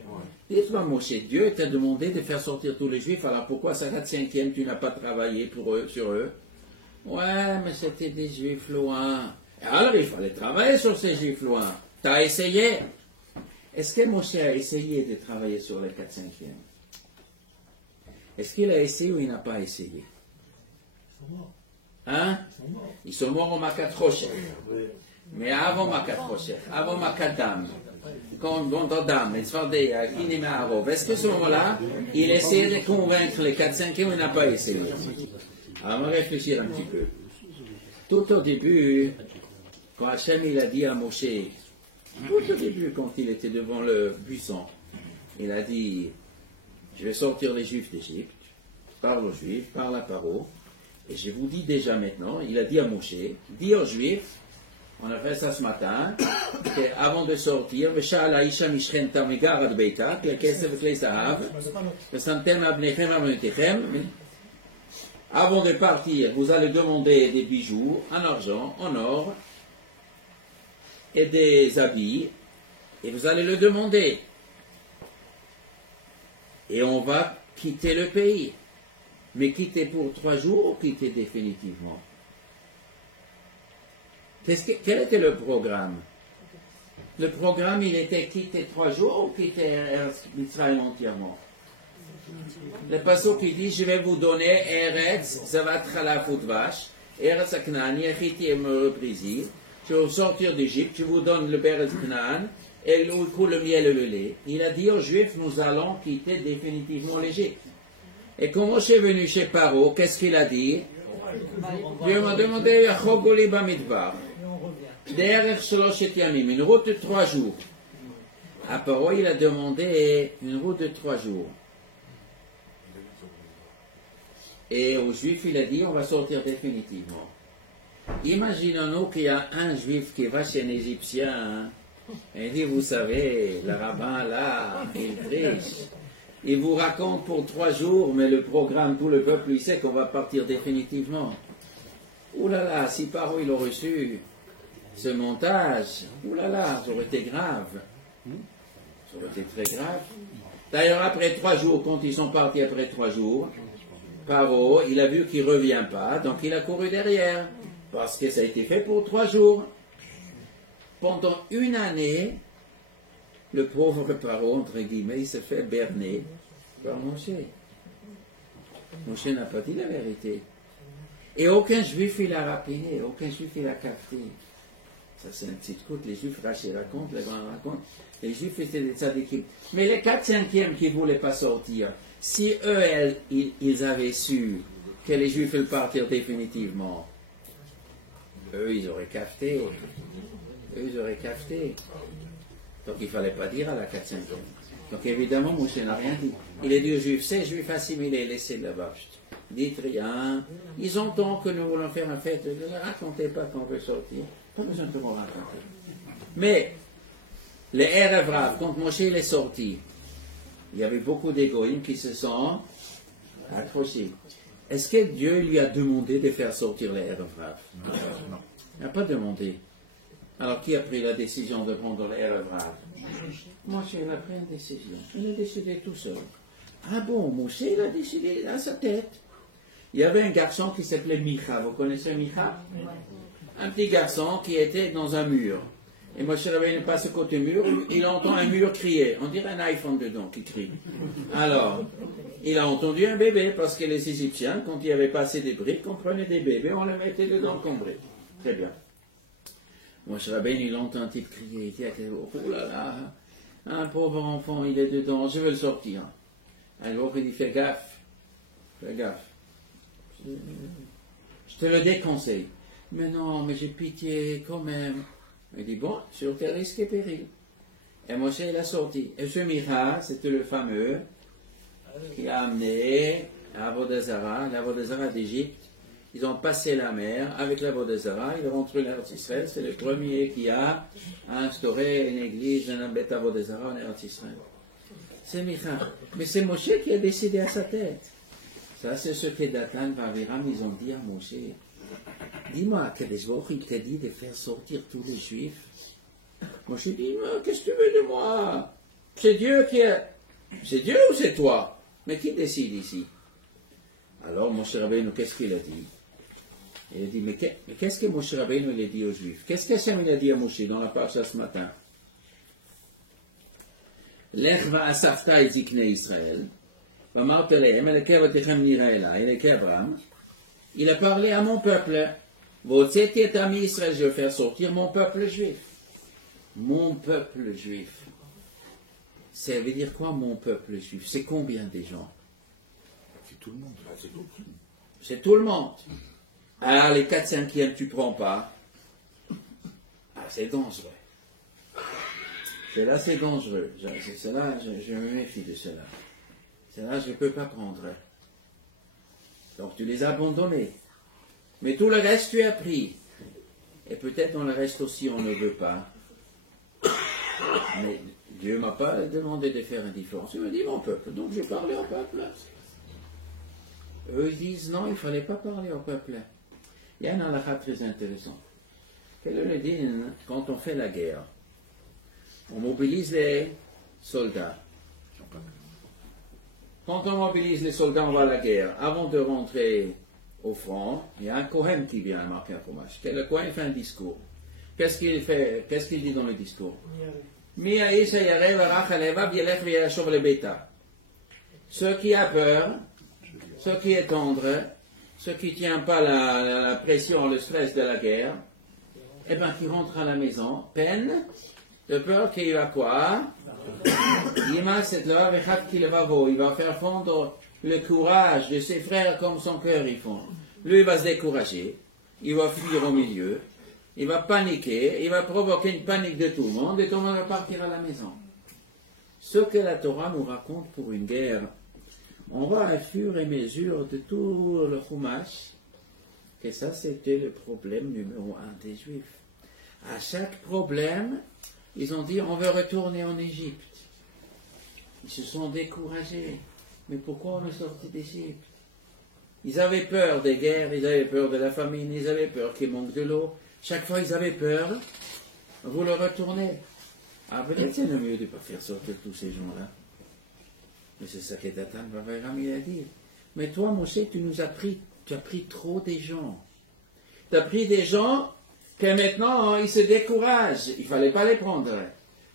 Dites-moi, Moshe, Dieu t'a demandé de faire sortir tous les Juifs, alors pourquoi ça 4/5e, tu n'as pas travaillé sur eux? Ouais, mais c'était des Juifs loin. Alors il fallait travailler sur ces Juifs loin. Tu as essayé? Est-ce que Moshe a essayé de travailler sur les 4/5e? Est-ce qu'il a essayé ou il n'a pas essayé? Hein? Ils sont morts au Makat Rocher. Mais avant Makat Rocher, avant Makat Dam, quand Dam, est-ce que ce moment-là, il essayait de convaincre les 4/5e ou il n'a pas essayé? Alors on va réfléchir un petit peu. Tout au début, quand Hachem il a dit à Moshe, tout au début, quand il était devant le buisson, il a dit, je vais sortir les Juifs d'Égypte, parle aux Juifs, parle à Paro, et je vous dis déjà maintenant, il a dit à Moshe, dis aux Juifs, on a fait ça ce matin, avant de sortir, avant de partir, vous allez demander des bijoux en argent, en or, et des habits, et vous allez le demander. Et on va quitter le pays. Mais quitter pour 3 jours ou quitter définitivement? Quel était le programme? Le programme, il était quitter 3 jours ou quitter Mitzrayim entièrement? Le passage qui dit, je vais vous donner Eretz, Zavat Chalaf Udvash, Eretz Aknan, Yechiti et Mereprisi. Je vais vous sortir d'Égypte, je vous donne le Eretz Canaan, et où coule le miel et le lait. Il a dit aux Juifs, nous allons quitter définitivement l'Égypte. Et quand Moshe est venu chez Paro, qu'est-ce qu'il a dit? Dieu m'a demandé, Yachogoli Bamidbar. Derrière Shloshet Yamim, une route de 3 jours. À Paro, il a demandé une route de 3 jours. Et aux Juifs, il a dit, on va sortir définitivement. Imaginons-nous qu'il y a un Juif qui va chez un Égyptien, et il dit, vous savez, le rabbin là, il triche. il vous raconte pour 3 jours, mais le programme, tout le peuple, il sait qu'on va partir définitivement. Ouh là là, si Paro il aurait reçu ce montage, ouh là là, ça aurait été grave. Ça aurait été très grave. D'ailleurs, après 3 jours, quand ils sont partis après 3 jours, Paro, il a vu qu'il ne revient pas, donc il a couru derrière, parce que ça a été fait pour 3 jours. Pendant 1 année, le pauvre Paro, entre guillemets, il se fait berner par Moshe. Moshe n'a pas dit la vérité. Et aucun juif il a rapiné, aucun juif il a capté. Ça c'est une petite côte, les juifs racontent, les grands racontent. Les juifs étaient des tzadikim. Mais les 4/5 qui ne voulaient pas sortir, si eux, ils avaient su que les juifs allaient partir définitivement, eux ils auraient capté. Eux ils auraient capté. Donc il ne fallait pas dire à la 4/5. Donc évidemment, Moshe n'a rien dit. Il a dit aux Juifs, ces Juifs assimilés, laissez là-bas. Dites rien. Ils entendent que nous voulons faire une fête. Ne leur racontez pas qu'on veut sortir. Pas besoin de vous raconter. Mais, les Erev Rav, quand Moshe il est sorti, il y avait beaucoup d'égoïmes qui se sont accrochés. Est-ce que Dieu lui a demandé de faire sortir les Erev Rav? Non. Il n'a pas demandé. Alors, qui a pris la décision de prendre les Erev Rav? Moshe, il a pris une décision. Il a décidé tout seul. Ah bon, Moshe, il a décidé à sa tête. Il y avait un garçon qui s'appelait Micha. Vous connaissez Micha? Un petit garçon qui était dans un mur. Et Moshe Rabbeinu passe côté mur, il entend un mur crier. On dirait un iPhone dedans qui crie. Alors, il a entendu un bébé, parce que les Égyptiens, quand il y avait passé des briques, on prenait des bébés, on les mettait dedans comme briques. Très bien. Moshe Rabbeinu, il entend un type crier, il dit, oh là là, un pauvre enfant, il est dedans, je veux le sortir. Alors il dit, fais gaffe, fais gaffe. Je te le déconseille. Mais non, mais j'ai pitié quand même. Il dit, bon, sur tes risques et périls. Et Moshe, il a sorti. Et ce Micha, c'était le fameux qui a amené l'Avodazara d'Égypte. Ils ont passé la mer avec l'Avodazara, ils rentrent en Eretz Israël. C'est le premier qui a instauré une église, un bête Avodazara en Eretz Israël. C'est Micha. Mais c'est Moshe qui a décidé à sa tête. Ça, c'est ce que Datan et Aviram, ils ont dit à Moshe. Dis-moi, Kadesh Baruch il t'a dit de faire sortir tous les Juifs. Moshe dit, qu'est-ce que tu veux de moi? C'est Dieu qui est... C'est Dieu ou c'est toi? Mais qui décide ici? Alors, Moshe Rabbeinu, qu'est-ce qu'il a dit? Il a dit, mais qu'est-ce que Moshe Rabbeinu il a dit aux Juifs? Qu'est-ce que Hashem il a dit à Moshe dans la parasha ce matin? Lech va'asafta et zikne Israël. V'amart elehem, eleke vatechem nira elai, eleke Abraham. Il a parlé à mon peuple. Votzeti et ami Israël, je vais faire sortir mon peuple juif. Mon peuple juif. Ça veut dire quoi, mon peuple juif? C'est combien des gens? C'est tout le monde. C'est tout le monde. Alors, les 4/5 tu prends pas. Ah, c'est dangereux. Cela, c'est dangereux. Cela, je me méfie de cela. Cela, je ne peux pas prendre. Donc, tu les as abandonnés. Mais tout le reste, tu as pris. Et peut-être dans le reste aussi, on ne veut pas. Mais Dieu ne m'a pas demandé de faire une différence. Il m'a dit mon peuple. Donc, je parlais au peuple. Eux disent non, il ne fallait pas parler au peuple. Il y a un halakha très intéressant. Quel est le din quand on fait la guerre? On mobilise les soldats. Quand on mobilise les soldats, on va à la guerre. Avant de rentrer au front, il y a un Kohen qui vient marquer un fromage. Le Kohen fait un discours. Qu'est-ce qu'il fait? Qu'est-ce qu'il dit dans le discours? Ce qui a peur, ce qui est tendre, ce qui ne tient pas la pression, le stress de la guerre, eh bien, qui rentre à la maison, peine, de peur qu'il va quoi? Il va faire fondre le courage de ses frères comme son cœur ils font. Lui, il va se décourager, il va fuir au milieu, il va paniquer, il va provoquer une panique de tout le monde et tout le monde va partir à la maison. Ce que la Torah nous raconte pour une guerre, on voit à fur et à mesure de tout le Chumash que ça c'était le problème numéro 1 des Juifs. À chaque problème, ils ont dit on veut retourner en Égypte. Ils se sont découragés. Mais pourquoi on est sorti d'Égypte? Ils avaient peur des guerres, ils avaient peur de la famine, ils avaient peur qu'il manque de l'eau. Chaque fois ils avaient peur, vous le retournez. Ah, peut-être c'est le mieux de ne pas faire sortir tous ces gens-là. Mais c'est ça que Dathan Aviram il a dit. Mais toi, Moshe, tu as pris trop des gens. Tu as pris des gens que maintenant ils se découragent. Il ne fallait pas les prendre.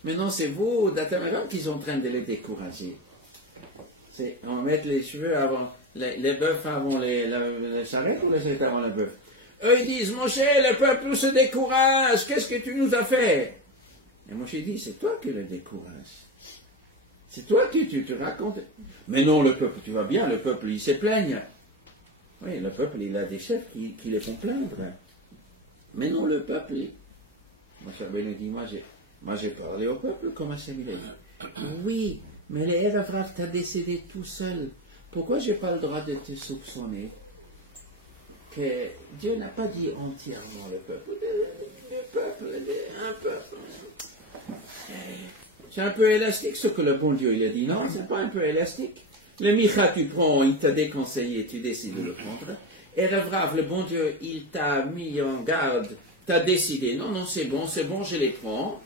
Maintenant, c'est vous, Dathan Aviram, qui sont en train de les décourager. On va mettre les cheveux avant, les bœufs avant les charrettes ou les charrettes avant les bœufs? Eux, ils disent, Moshe, le peuple se décourage, qu'est-ce que tu nous as fait? Et Moshe dit, c'est toi qui le décourage. C'est toi qui tu te racontes. Mais non, le peuple, tu vas bien, le peuple, il se plaigne. Oui, le peuple, il a des chefs qui les font plaindre. Mais non, le peuple, Moshe Rabbeinu dit, moi j'ai parlé au peuple, comme Hachem il a dit. Oui, mais les Erev t'as décédé tout seul. Pourquoi je n'ai pas le droit de te soupçonner que Dieu n'a pas dit entièrement le peuple. Un peuple. C'est un peu élastique ce que le bon Dieu il a dit. Non, c'est pas un peu élastique. Le Micha, tu prends, il t'a déconseillé, tu décides de le prendre. Et le bon Dieu, il t'a mis en garde, t'as décidé. Non, non, c'est bon, je les prends.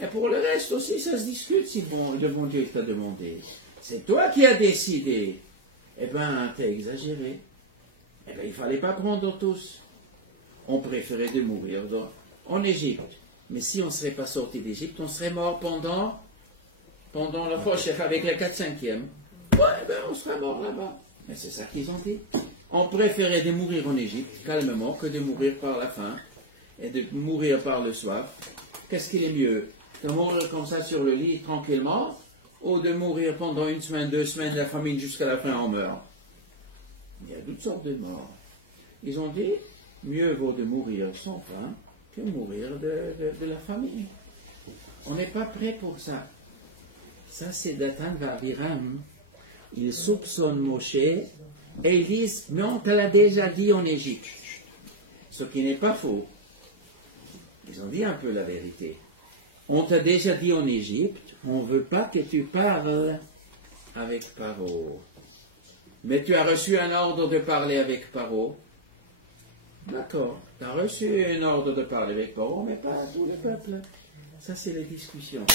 Et pour le reste aussi, ça se discute si le bon Dieu t'a demandé. C'est toi qui as décidé. Eh bien, t'as exagéré. Eh bien, il ne fallait pas prendre tous. On préférait de mourir en Égypte. Mais si on ne serait pas sorti d'Égypte, on serait mort pendant le Choshech avec les 4/5e. Ouais, ben on serait mort là-bas. Mais c'est ça qu'ils ont dit. On préférait de mourir en Égypte, calmement, que de mourir par la faim et de mourir par le soif. Qu'est-ce qu'il est mieux? De mourir comme ça sur le lit, tranquillement, ou de mourir pendant 1 semaine, 2 semaines, la famine jusqu'à la fin, on meurt. Il y a toutes sortes de morts. Ils ont dit, mieux vaut de mourir sans faim que mourir de la famine. On n'est pas prêt pour ça. Ça, c'est Dathan Aviram. Ils soupçonnent Moshe et ils disent, mais on te l'a déjà dit en Égypte. Ce qui n'est pas faux. Ils ont dit un peu la vérité. On t'a déjà dit en Égypte, on ne veut pas que tu parles avec Paro. Mais tu as reçu un ordre de parler avec Paro. D'accord, tu as reçu un ordre de parler avec Paro, mais pas tout le peuple. Ça, c'est les discussions.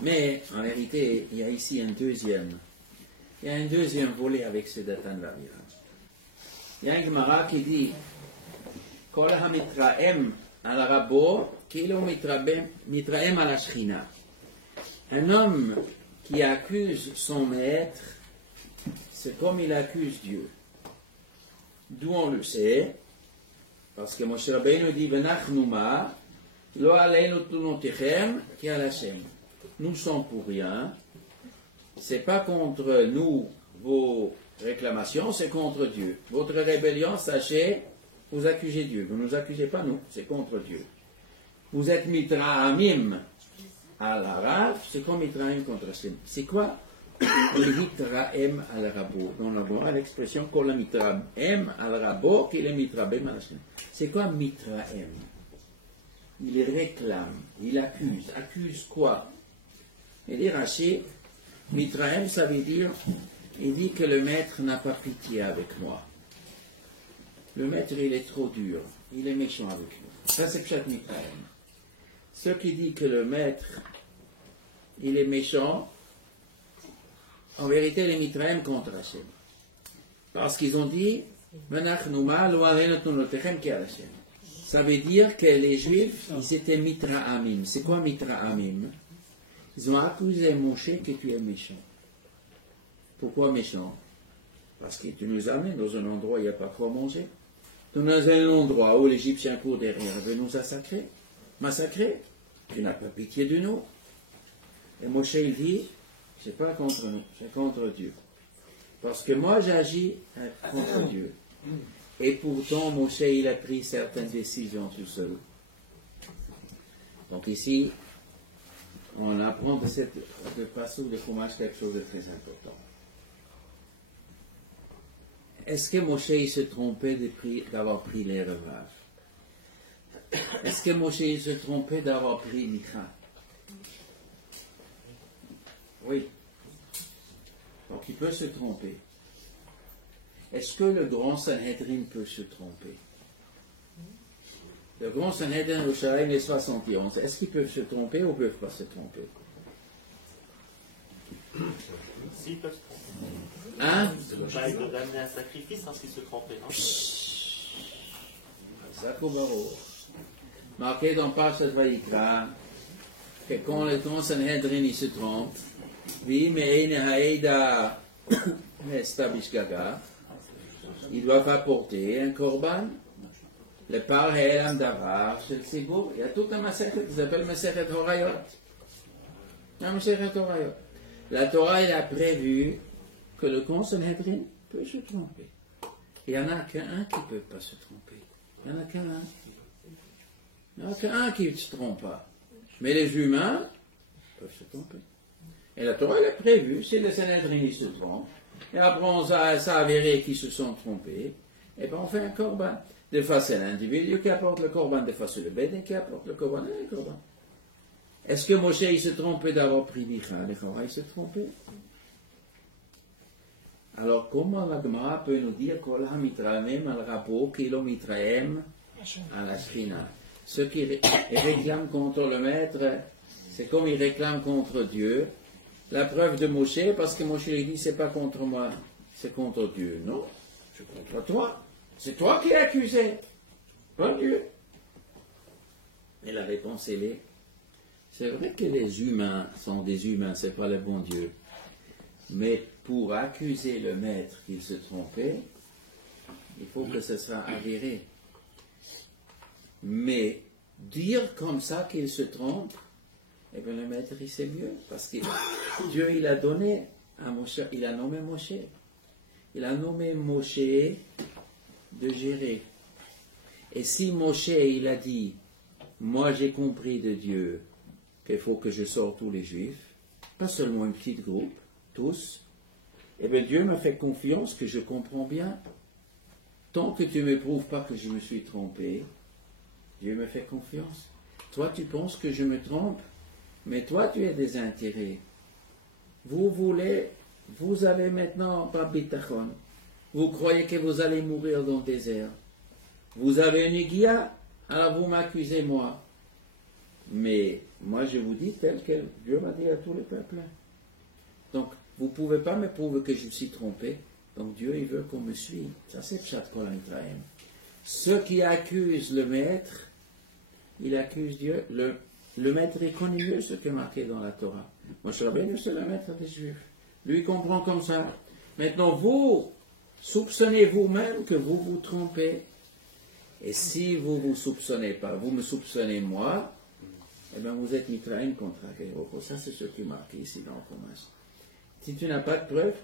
Mais, en vérité, il y a ici un deuxième volet avec ce Dathan Aviram. Il y a un Gemara qui dit, Kol ha-mitraem al rabo, kilo mitraem al Shechina. Un homme qui accuse son maître, c'est comme il accuse Dieu. D'où on le sait? Parce que Moshe Rabbeinu dit, V'nachnu ma, lo aleinu tunotechem ki al Hashem. Nous ne sommes pour rien. C'est pas contre nous, vos réclamations, c'est contre Dieu. Votre rébellion, sachez, vous accusez Dieu. Vous ne nous accusez pas nous, c'est contre Dieu. Vous êtes mitrahamim al harav, c'est comme mitrahamim contre Hashem. C'est quoi? Mitrahem al rabo. On a l'expression kol mitrahem al rabo, qu'il est mitrahem al Hashem. C'est quoi mitrahem? Il réclame, il accuse. Accuse quoi? Il dit Rashi, mitrahem, ça veut dire, il dit que le maître n'a pas pitié avec moi. Le maître, il est trop dur, il est méchant avec nous. Ça, c'est Pshat mitrahem. Ceux qui disent que le maître, il est méchant, en vérité, les mitrahem contre Hashem. Parce qu'ils ont dit, ça veut dire que les Juifs, ils étaient mitrahamim. C'est quoi mitrahamim? Ils ont accusé Moshe que tu es méchant. Pourquoi méchant? Parce que tu nous amènes dans un endroit où il n'y a pas quoi manger. Dans un endroit où l'Égyptien court derrière veut nous massacrer. Tu n'as pas pitié de nous. Et Moshe il dit, c'est pas contre nous, c'est contre Dieu. Parce que moi j'agis contre Dieu. Et pourtant Moshe il a pris certaines décisions tout seul. Donc ici, on apprend de passage de Chumash quelque chose de très important. Est-ce que Moshe se trompait d'avoir pris les revaves? Est-ce que Moshe se trompait d'avoir pris Micha? Oui. Donc il peut se tromper. Est-ce que le grand Sanhedrin peut se tromper? Le grand Sanhedrin au Sharaïm est 71. Est-ce qu'ils peuvent se tromper ou ne peuvent pas se tromper? S'ils peuvent se tromper. Hein? Ils doivent amener un sacrifice s'ils se trompaient, non? Zakobaro. Marqué dans Parashat Vayikra que quand le grand Sanhedrin il se trompe, ils doivent apporter un korban, le par Elam Davar, chez le Sibour. Il y a toute une masechet qui s'appelle Masechet Horayot. La Torah elle a prévu que le grand Sanhedrin peut se tromper. Il n'y en a qu'un qui ne peut pas se tromper. Il n'y en a qu'un. Il n'y en a qu'un qui ne se trompe pas. Mais les humains peuvent se tromper. Et la Torah elle a prévu, si le Sanhedrin se trompe, et après on s'est avéré qu'ils se sont trompés, et bien on fait un korban. Des fois c'est l'individu qui apporte le korban, des fois c'est le bédin qui apporte le korban. Est-ce que Moshe il se trompait d'avoir pris Micha? Le Korah il se trompait. Alors comment la Gemara peut nous dire Kol ha-mitraem al rabo kilo mitraem à la Shrina? Ceux qui réclament contre le maître, c'est comme ils réclament contre Dieu. La preuve de Moshe, parce que Moshe lui dit c'est pas contre moi, c'est contre Dieu. Non, c'est contre toi. C'est toi qui es accusé, pas Dieu. Et la réponse elle est, c'est vrai que les humains sont des humains, c'est pas le bon Dieu. Mais pour accuser le maître qu'il se trompait, il faut que ce soit avéré. Mais dire comme ça qu'il se trompe, eh bien le maître il sait mieux, parce que Dieu il a donné à Moshe, il a nommé Moshe. Il a nommé Moshe de gérer. Et si Moshe il a dit, moi j'ai compris de Dieu qu'il faut que je sorte tous les juifs, pas seulement un petit groupe, tous, eh bien Dieu m'a fait confiance que je comprends bien. Tant que tu ne me prouves pas que je me suis trompé, Dieu me fait confiance. Toi tu penses que je me trompe, mais toi tu as des intérêts. Vous avez maintenant pas bitachon. Vous croyez que vous allez mourir dans le désert. Vous avez une guia, alors vous m'accusez moi. Mais moi je vous dis tel que Dieu m'a dit à tous les peuples. Donc vous ne pouvez pas me prouver que je me suis trompé. Donc Dieu il veut qu'on me suive. Ça c'est Pshat Kol HaMitraim. Ceux qui accusent le maître, il accuse Dieu. Le maître il connaît mieux ce qui est marqué dans la Torah. Moshe Rabbeinu c'est le maître des Juifs. Lui il comprend comme ça. Maintenant vous soupçonnez vous-même que vous vous trompez. Et si vous ne vous soupçonnez pas, vous me soupçonnez moi, eh bien vous êtes mitraïn contre Akéro. Ça c'est ce qui est marqué ici dans le commerce. Si tu n'as pas de preuve,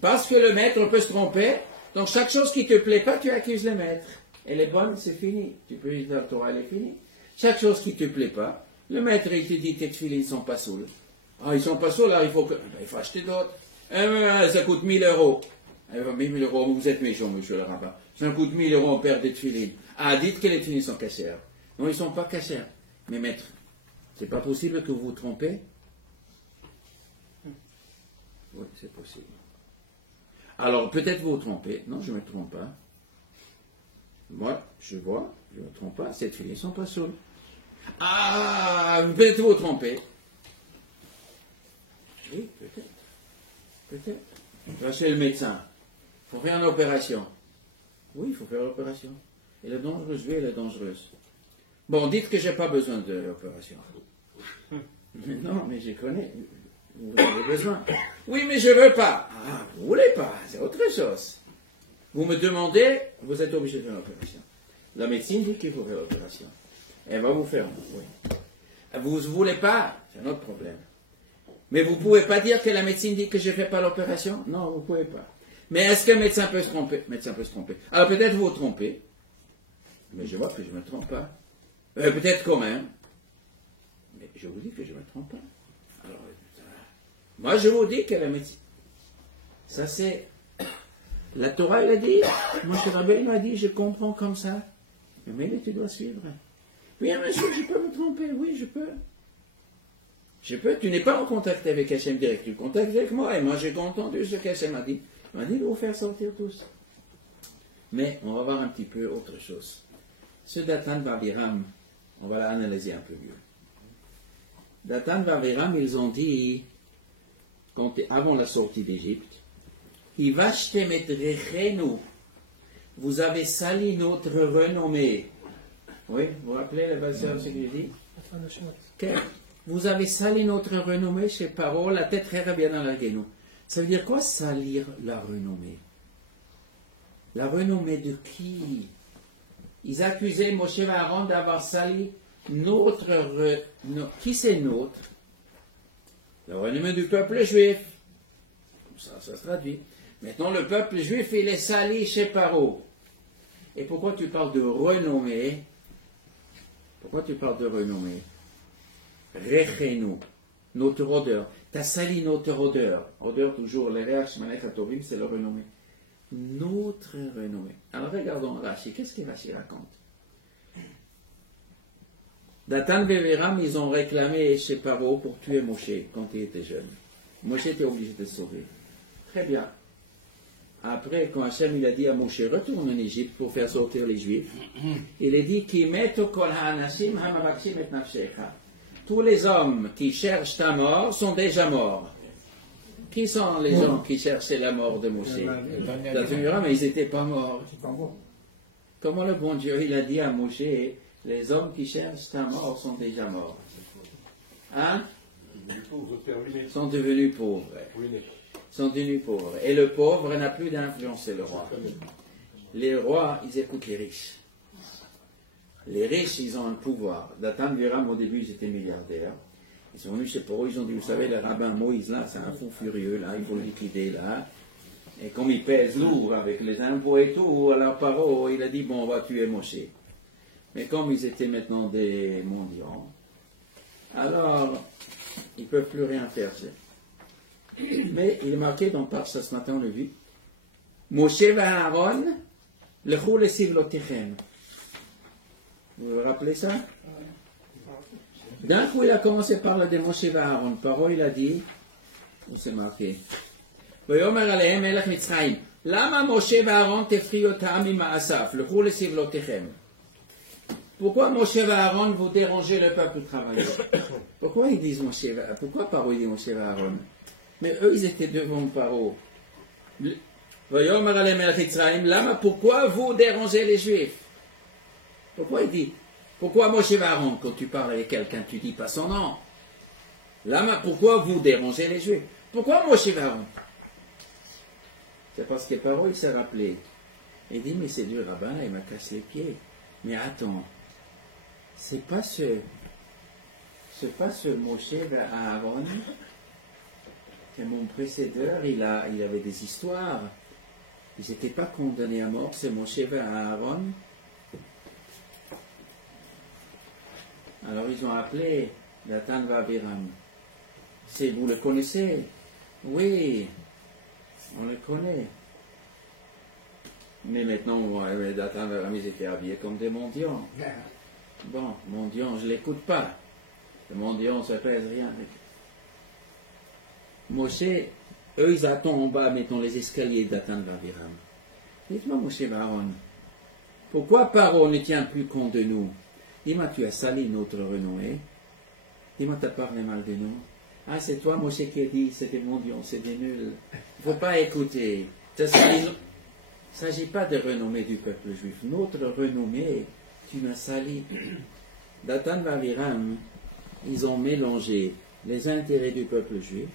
parce que le maître peut se tromper, donc chaque chose qui ne te plaît pas, tu accuses le maître. Elle est bonne, c'est fini. Tu peux dire la Torah, elle est finie. Chaque chose qui ne te plaît pas, le maître il te dit tes filets ne sont pas saules. Ah, ils ne sont pas saules, là il faut acheter d'autres. Ça coûte 1000 euros. 1000 euros, vous êtes méchant, monsieur le rabbin. Ça coûte 1000 euros, on perd des filets. Ah, dites que les filets sont cachers. Non, ils ne sont pas cachers. Mais maître, c'est pas possible que vous vous trompez? Oui, c'est possible. Alors, peut-être vous vous trompez. Non, je ne me trompe pas. Moi, je vois, je ne me trompe pas. Ces filets ne sont pas saules. Ah, peut-être vous vous trompez. Oui, peut-être. Peut-être. Là, c'est le médecin. Il faut faire une opération. Oui, il faut faire l'opération. Elle est dangereuse, oui, elle est dangereuse. Bon, dites que je n'ai pas besoin de l'opération. Mais non, mais je connais. Vous avez besoin. Oui, mais je ne veux pas. Ah, vous ne voulez pas, c'est autre chose. Vous me demandez, vous êtes obligé de faire l'opération. La médecine dit qu'il faut faire l'opération. Elle va vous faire, oui. Vous ne voulez pas, c'est un autre problème. Mais vous ne pouvez pas dire que la médecine dit que je ne fais pas l'opération? Non, vous ne pouvez pas. Mais est-ce qu'un médecin peut se tromper? Le médecin peut se tromper. Alors peut-être vous vous trompez. Mais je vois que je ne me trompe pas. Peut-être quand même. Mais je vous dis que je ne me trompe pas. Alors, moi je vous dis que la médecine... Ça c'est... La Torah elle a dit, Moshe Rabbeinu m'a dit, je comprends comme ça. Mais tu dois suivre. Oui, monsieur, je peux me tromper. Oui, je peux. Tu n'es pas en contact avec Hachem direct, tu contactes avec moi, et moi j'ai entendu ce qu'Hachem m'a dit. Il m'a dit de vous faire sortir tous. Mais on va voir un petit peu autre chose. Ce Datan Vaviram, on va l'analyser un peu mieux. Datan Vaviram, ils ont dit, avant la sortie d'Égypte, vous avez sali notre renommée. Oui, vous vous rappelez le verset ce qu'il dit? Vous avez sali notre renommée chez Paro, la tête très bien dans la guénou. Ça veut dire quoi, salir la renommée? La renommée de qui? Ils accusaient Moshe et Aaron d'avoir sali notre renommée. Qui c'est notre? La renommée du peuple juif. Ça se traduit. Maintenant, le peuple juif, il est sali chez Paro. Et pourquoi tu parles de renommée? Pourquoi tu parles de renommée? Rechenu, notre odeur. T'as sali notre odeur. Odeur toujours, les reach, manech atovim, c'est le renommée. Notre renommée. Alors regardons Rashi. Qu'est-ce que Rashi raconte? Datan Veveram, ils ont réclamé chez Paro pour tuer Moshe quand il était jeune. Moshe était obligé de se sauver. Très bien. Après, quand Hachem il a dit à Moshe, retourne en Égypte pour faire sortir les Juifs, il a dit Ki meto kol ha'anashim hamavakshim et nafshecha. Tous les hommes qui cherchent ta mort sont déjà morts. Qui sont les gens qui cherchaient la mort de Moshe? Mais ils n'étaient pas morts. Comment le bon Dieu il a dit à Moshe, les hommes qui cherchent ta mort sont déjà morts? Hein? Sont devenus pauvres. Sont devenus pauvres. Et le pauvre n'a plus d'influence, c'est le roi. Les rois, ils écoutent les riches. Les riches, ils ont un pouvoir. Datan Viram, au début, ils étaient milliardaires. Ils sont venus chez Paro, ils ont dit, vous savez, le rabbin Moïse, là, c'est un fou furieux, là, il faut le liquider, là. Et comme il pèse lourd avec les impôts et tout, alors Paro, il a dit, bon, on va tuer Moshe. Mais comme ils étaient maintenant des mendiants, alors, ils ne peuvent plus rien faire. Mais il est marqué dans Parsa, ce matin, on l'a vu, Moshe va Aaron, le roule sivlotechem. Vous vous rappelez ça? D'un coup, il a commencé par parler de Moshe et Aaron. Paro, il a dit, où c'est marqué? Vayomer alehem elech Mitzrayim. Lama Moshe et Aaron tefriotam im asaf, le roule sivlotechem. Pourquoi Moshe et Aaron vous dérangez le peuple travailleur? Pourquoi ils disent Moshe et Aaron? Pourquoi Paro dit Moshe et Aaron? Mais eux, ils étaient devant Paro. Vayomer alehem elech Mitzrayim. Lama, pourquoi vous dérangez les Juifs? Pourquoi il dit? Pourquoi Moshe et Aaron, quand tu parles avec quelqu'un, tu ne dis pas son nom? Lama, pourquoi vous dérangez les Juifs? Pourquoi Moshe et Aaron? C'est parce que Paro, il s'est rappelé. Il dit, mais c'est du rabbin, il m'a cassé les pieds. Mais attends, c'est pas ce Moshe et Aaron que mon précédeur, il avait des histoires. Ils n'étaient pas condamnés à mort, c'est Moshe et Aaron. Alors ils ont appelé Datan Vaviram. Vous le connaissez? Oui, on le connaît. Mais maintenant, Datan Vaviram, ils étaient habillés comme des mendiants. Bon, mendiant, je ne l'écoute pas. Le mendiant, ça ne pèse rien. Moshe, eux, ils attendent en bas, mettons les escaliers Datan Vaviram. Dites-moi, Moshe Aaron, pourquoi Paro ne tient plus compte de nous? Dis-moi, tu as sali notre renommée. Dis-moi, tu as parlé mal de nous. Ah, c'est toi, Moshe, qui a dit, c'est des mendiants, c'est des nuls. Il ne faut pas écouter. Il ne s'agit pas de renommée du peuple juif. Notre renommée, tu m'as sali. Datan Vaviram, ils ont mélangé les intérêts du peuple juif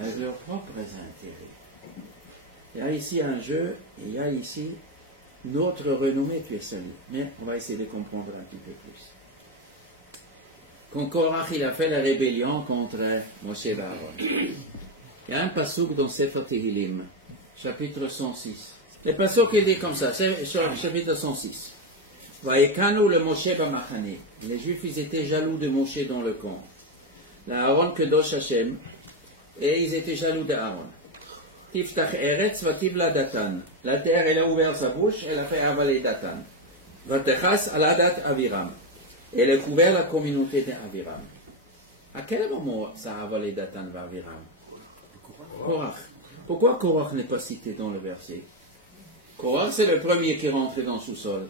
avec leurs propres intérêts. Il y a ici un jeu, et il y a ici notre renommée, tu es sali. Mais on va essayer de comprendre un petit peu plus. Quand Korach il a fait la rébellion contre Moshe et Aaron, il y a un passouk dans Sefer Tehillim, chapitre 106. Le passouk il dit comme ça, c'est chapitre 106. Vaïkanu le Moshe b'machane. Les Juifs ils étaient jaloux de Moshe dans le camp. La Aaron kedosh Hashem, et ils étaient jaloux d'Aaron. Tiftach eretz vatibla Datan. La terre, elle a ouvert sa bouche, elle a fait avaler Datan. Vatechas aladat Aviram. Elle a couvert la communauté d'Aviram. À quel moment ça a volé Datan Vaviram? Korach. Pourquoi Korach n'est pas cité dans le verset? Korach, c'est le premier qui rentre dans le sous-sol.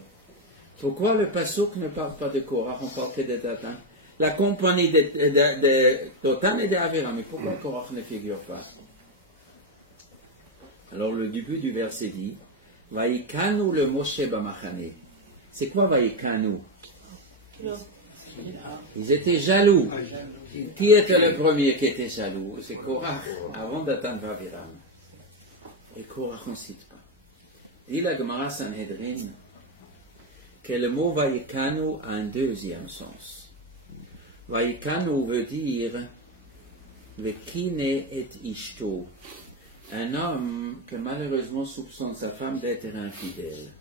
Pourquoi le Passouk ne parle pas de Korach, on parle que de Datan? La compagnie de Datan et d'Aviram, mais pourquoi Korach ne figure pas? Alors le début du verset dit, Vaikanu le Moshe Bamachane. C'est quoi Vaikanu? Ils étaient jaloux. Qui était le premier qui était jaloux? C'est Korach, avant Datan Vaviram. Et Korach on ne cite pas. Dit la Gemara Sanhedrin que le mot Vaikanu a un deuxième sens. Vaikanu veut dire Vekine et Ishto. Un homme que malheureusement soupçonne sa femme d'être infidèle.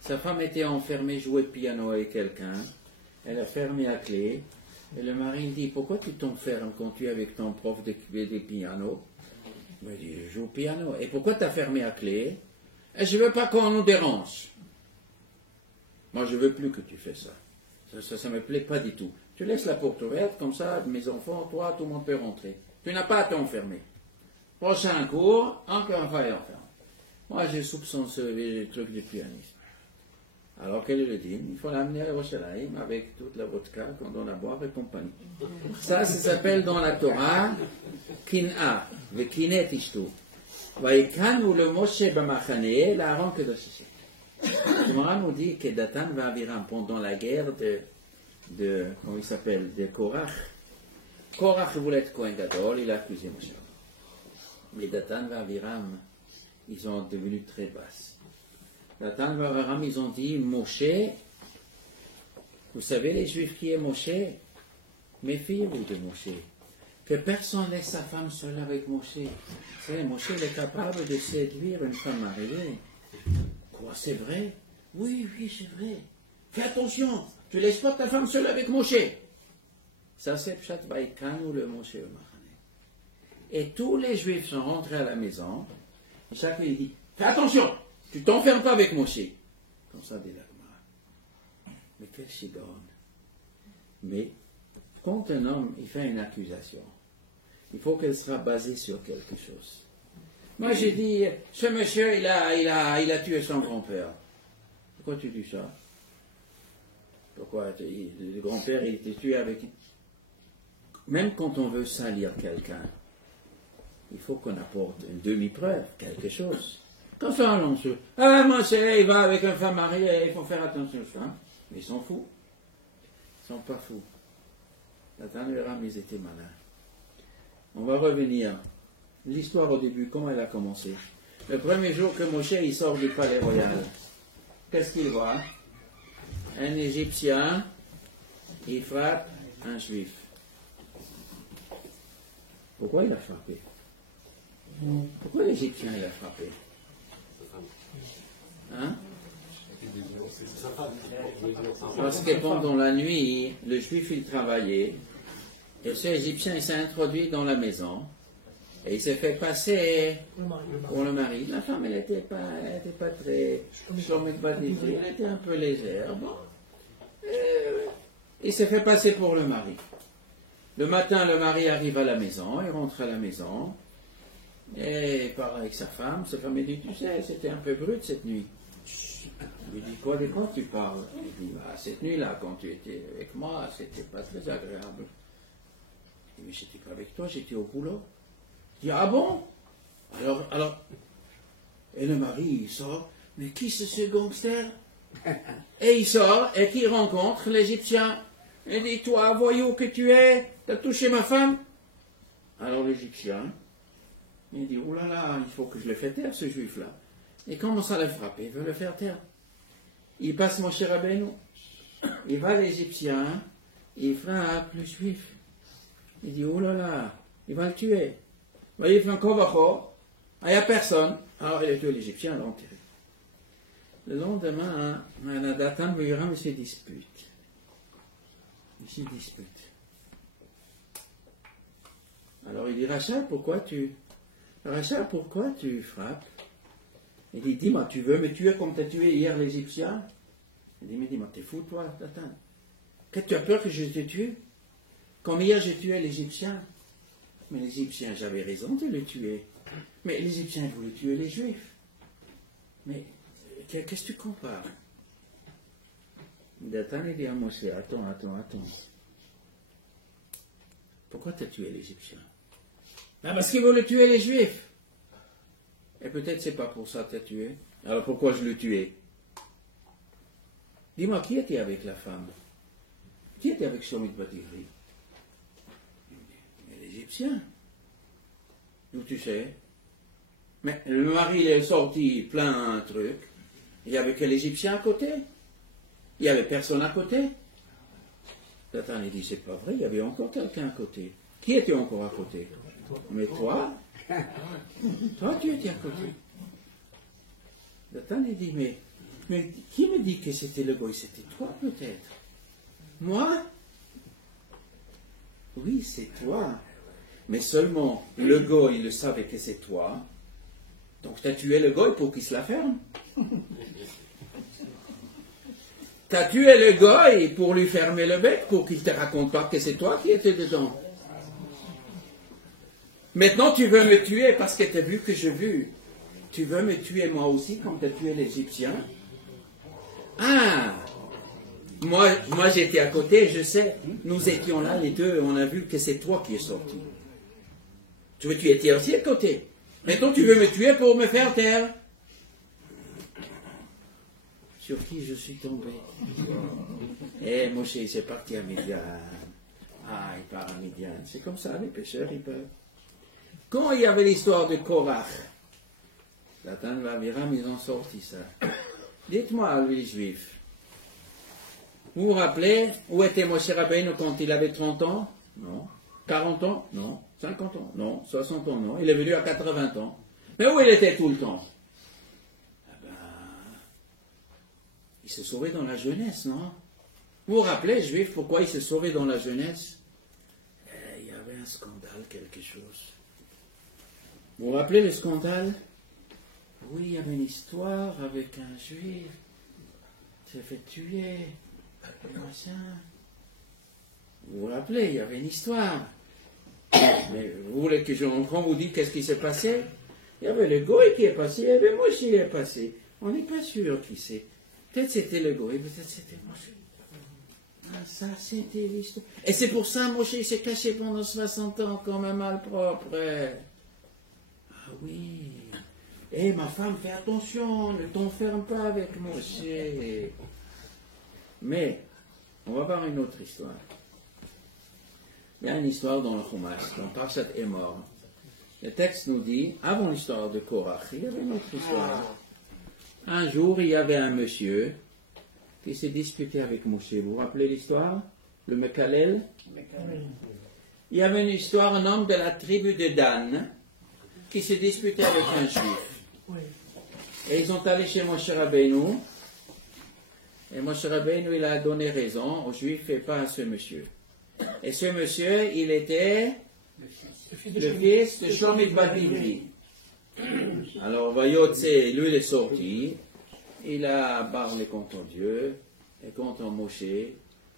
Sa femme était enfermée, jouait piano avec quelqu'un. Elle a fermé à clé. Et le mari dit, pourquoi tu t'enfermes quand tu es avec ton prof de piano? Il dit, je joue au piano. Et pourquoi tu as fermé à clé? Et je ne veux pas qu'on nous dérange. Moi, je ne veux plus que tu fais ça. Ça ne me plaît pas du tout. Tu laisses la porte ouverte, comme ça, mes enfants, toi, tout le monde peut rentrer. Tu n'as pas à t'enfermer. Prochain cours, encore un faille enfermé. Moi, je soupçonne ce truc du pianisme. Alors quel est le dîme? Il faut l'amener à Yerushalayim avec toute la vodka qu'on donne à boire et compagnie. Ça s'appelle dans la Torah Kin'a, Vekinet Ishtu. Vaikanu le Moshe Bamachane, la ranque de ceci. Le Gemara nous dit que Datan Vaviram, pendant la guerre comment il s'appelle, de Korach, Korach voulait être Kohen Gadol, il a accusé Moshe. Mais Datan Vaviram, ils sont devenus très basses. Datan Vaviram, ils ont dit, Moshe, vous savez les Juifs qui est Moshe? Méfiez-vous de Moshe. Que personne laisse sa femme seule avec Moshe. Vous savez, Moshe est capable de séduire une femme mariée. Quoi, c'est vrai? Oui, c'est vrai. Fais attention, tu ne laisses pas ta femme seule avec Moshe. Ça, c'est Pshat Vaikanu le Moshe Machane. Et tous les Juifs sont rentrés à la maison. Et chacun dit, fais attention, tu ne t'enfermes pas avec Moshe. Comme ça, dit la Gemara. Mais quel chigon. Mais, quand un homme il fait une accusation, il faut qu'elle soit basée sur quelque chose. Moi, j'ai dit, ce monsieur, il a tué son grand-père. Pourquoi tu dis ça? Pourquoi le grand-père, il était tué avec... Même quand on veut salir quelqu'un, il faut qu'on apporte une demi-preuve, quelque chose. Quand ça, on se... Ah, moi, il va avec une femme mariée, il faut faire attention à ça. Mais ils sont fous. Ils ne sont pas fous. Datan et Aviram, ils étaient malins. On va revenir. L'histoire au début, comment elle a commencé? Le premier jour que Moshe il sort du palais royal, qu'est-ce qu'il voit? Un Égyptien, il frappe un Juif. Pourquoi il a frappé? Pourquoi l'Égyptien il a frappé? Hein? Parce que pendant la nuit, le Juif il travaillait, et ce Égyptien il s'est introduit dans la maison. Et il s'est fait passer pour le mari. La femme, elle n'était pas très chomekbadisée, elle était un peu légère. Bon. Il s'est fait passer pour le mari. Le matin, le mari arrive à la maison, il rentre à la maison, et il parle avec sa femme. Sa femme, elle dit, tu sais, c'était un peu brut cette nuit. Il lui dit, quoi, de quoi tu parles? Il dit, bah, cette nuit-là, quand tu étais avec moi, c'était pas très agréable. Il dit, mais j'étais pas avec toi, j'étais au boulot. Il dit, ah bon? Alors, et le mari, il sort, mais qui c'est ce gangster? Et il sort, et qui rencontre l'Égyptien. Il dit, toi, voyou que tu es, t'as touché ma femme? Alors l'Égyptien, il dit, oh là là, il faut que je le fasse taire, ce juif-là. Il commence à le frapper, il veut le faire taire. Il passe mon cher Rabbeinu, il va à l'Égyptien, il frappe le juif. Il dit, oh là là, il va le tuer. Il fait un kovacho, il n'y a personne. Alors il a tué l'Égyptien, l'a enterré. Le lendemain, Datan et Aviram se disputent. Ils se disputent. Alors il dit, Rachel, pourquoi tu frappes? Il dit, dis-moi, tu veux me tuer comme tu as tué hier l'Égyptien? Il dit, mais dis-moi, t'es fou toi, Datan? Que tu as peur que je te tue? Comme hier, j'ai tué l'Égyptien. Mais l'Égyptien, j'avais raison de le tuer. Mais l'Égyptien voulait tuer les Juifs. Mais qu'est-ce que tu compares? Dathan dit à Moshe, attends. Pourquoi tu as tué l'Égyptien? Parce qu'il voulait tuer les Juifs. Et peut-être c'est pas pour ça que tu as tué. Alors pourquoi je l'ai tué? Dis-moi, qui était avec la femme? Qui était avec Shomit Bativri? L'Égyptien. D'où tu sais? Mais le mari il est sorti plein de trucs. Il n'y avait que l'Égyptien à côté. Il n'y avait personne à côté. Dathan il dit, c'est pas vrai, il y avait encore quelqu'un à côté. Qui était encore à côté? Mais toi, tu étais à côté. Dathan il dit, mais qui me dit que c'était le goy? C'était toi peut-être. Moi? Oui, c'est toi. Mais seulement le goy, il le savait que c'est toi. Donc tu as tué le goy pour qu'il se la ferme. Tu as tué le goy pour lui fermer le bec, pour qu'il ne te raconte pas que c'est toi qui étais dedans. Maintenant tu veux me tuer parce que tu as vu que j'ai vu. Tu veux me tuer moi aussi comme tu as tué l'Égyptien? Ah! Moi j'étais à côté, je sais. Nous étions là les deux, on a vu que c'est toi qui es sorti. Tu étais aussi à côté. Maintenant tu veux me tuer pour me faire taire. Sur qui je suis tombé? Et Moshe, il s'est parti à Midian. Ah, il part à Midian. C'est comme ça, les pêcheurs, ils peuvent. Quand il y avait l'histoire de Korach, Dathan et Abiram, ils ont sorti ça. Dites-moi, les Juifs, vous vous rappelez où était Moshe Rabbeinu quand il avait 30 ans? Non. 40 ans? Non. 50 ans? Non. 60 ans? Non. Il est venu à 80 ans. Mais où il était tout le temps? Il s'est sauvé dans la jeunesse, non? Vous vous rappelez, Juifs, pourquoi il s'est sauvé dans la jeunesse? Il y avait un scandale, quelque chose. Vous vous rappelez le scandale? Oui, il y avait une histoire avec un Juif. Il s'est fait tuer. Vous vous rappelez, il y avait une histoire. Mais vous voulez que quand vous dites qu'est-ce qui s'est passé? Il y avait le goy qui est passé, il y avait Moshe qui est passé. On n'est pas sûr qui c'est. Peut-être c'était le goy, peut-être c'était Moshe. Ah, ça c'était l'histoire. Et c'est pour ça Moshe s'est caché pendant 60 ans comme un malpropre. Ah oui. Eh ma femme, fais attention, ne t'enferme pas avec Moshe. Mais, on va voir une autre histoire. Il y a une histoire dans le Chumash, dans Parshat Emor. Le texte nous dit, avant l'histoire de Korach, il y avait une autre histoire. Un jour, il y avait un monsieur qui s'est disputé avec Moshe. Vous vous rappelez l'histoire? Le Mekalel? Il y avait une histoire, un homme de la tribu de Dan qui s'est disputé avec un juif. Et ils sont allés chez Moshe Rabbeinu. Et Moshe Rabbeinu, il a donné raison aux juifs et pas à ce monsieur. Et ce monsieur, il était le fils de Shomit Bativri. Alors, Vayotse, lui, il est sorti. Il a parlé contre Dieu et contre Moshe.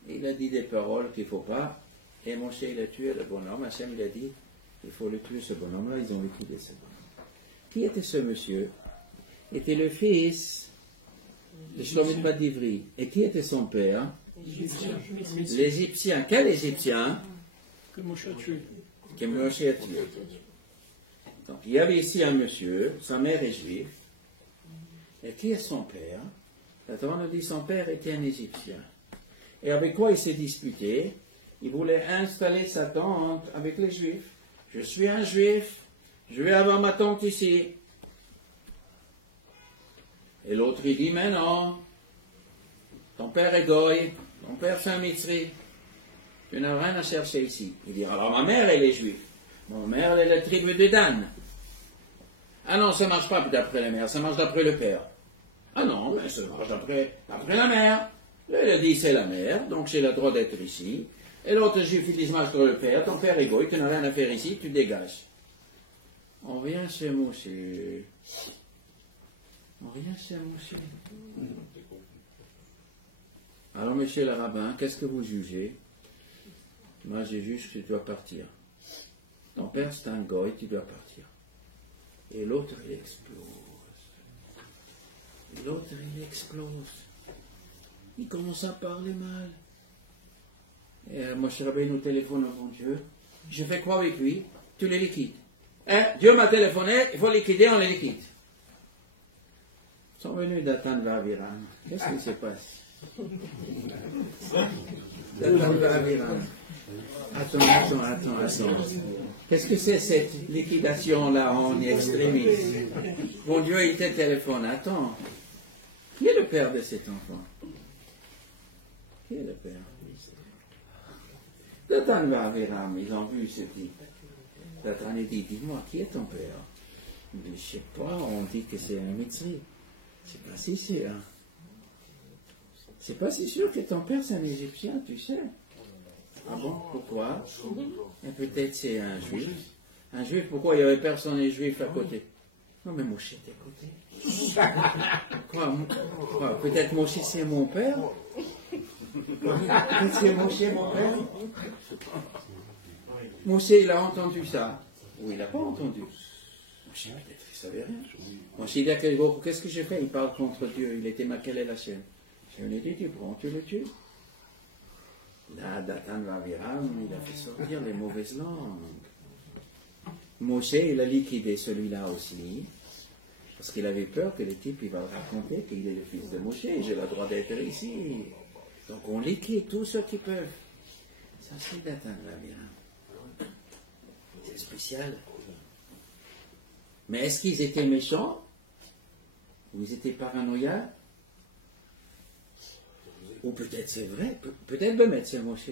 Il a dit des paroles qu'il ne faut pas. Et Moshe, il a tué le bonhomme. Hachem, il a dit, il faut le tuer, ce bonhomme-là. Ils ont liquidé ce bonhomme. Qui était ce monsieur? Il était le fils de Shomit Bativri. Et qui était son père? L'Égyptien. Quel Égyptien? Que Moshe a tué. Que Moshe a tué. Donc, il y avait ici un monsieur, sa mère est juive. Et qui est son père? La Torah nous dit son père était un Égyptien. Et avec quoi il s'est disputé? Il voulait installer sa tente avec les Juifs. Je suis un Juif, je vais avoir ma tente ici. Et l'autre il dit, mais non, ton père est goy, ton père c'est un mitzri. Tu n'as rien à chercher ici. Il dit, alors ma mère elle est juive. Mon mère elle est la tribu de Dan. Ah non, ça ne marche pas d'après la mère, ça marche d'après le père. Ah non, mais ça marche d'après la mère. Il a dit, c'est la mère, donc j'ai le droit d'être ici. Et l'autre juif, il dit, ça marche d'après le père, ton père est goy, tu n'as rien à faire ici, tu dégages. On vient chez Moshe. On vient chez Moshe. Alors, monsieur le rabbin, qu'est-ce que vous jugez? Moi, j'ai juste que tu dois partir. Ton père, c'est un goy, tu dois partir. Et l'autre, il explose. L'autre, il explose. Il commence à parler mal. Et Moshe Rabbeinu nous téléphone au bon Dieu. Je fais quoi avec lui? Tu le liquides. Hein? Dieu m'a téléphoné, il faut liquider, on les liquide. Ils sont venus Datan Vaviram. Qu'est-ce qui se passe? Datan Vaviram. Attends. Qu'est-ce que c'est cette liquidation-là en extrémis? Bon Dieu, il te téléphone. Attends. Qui est le père de cet enfant? Qui est le père? Datan Vaviram, ils ont vu ce type. Datan dit, dis-moi, qui est ton père? Il dit, je ne sais pas, on dit que c'est un Mitzri. C'est pas si sûr. C'est pas si sûr que ton père c'est un Égyptien, tu sais. Ah bon, pourquoi? Et peut-être c'est un juif. Un juif, pourquoi il n'y avait personne de juif à côté? Non, mais Moshe est à côté. Quoi? Peut-être Moshe c'est mon père? Peut-être c'est Moshe mon père? Moshe, il a entendu ça. Ou il n'a pas entendu. Moshe, peut-être il ne savait rien. Moshe, il a qu'est-ce que j'ai fait? Il parle contre Dieu. Il était Makel la chaîne. Je lui ai dit, tu prends, tu le tues. Là, Datan Vaviram, il a fait sortir les mauvaises langues. Moshe, il a liquidé celui-là aussi. Parce qu'il avait peur que les types, il va raconter qu'il est le fils de Moshe. J'ai le droit d'être ici. Donc on liquide tous ceux qui peuvent. Ça, c'est Datan Vaviram. C'est spécial. Mais est-ce qu'ils étaient méchants? Ou ils étaient paranoïaques? Ou peut-être c'est vrai, peut-être Bemet c'est Moshe.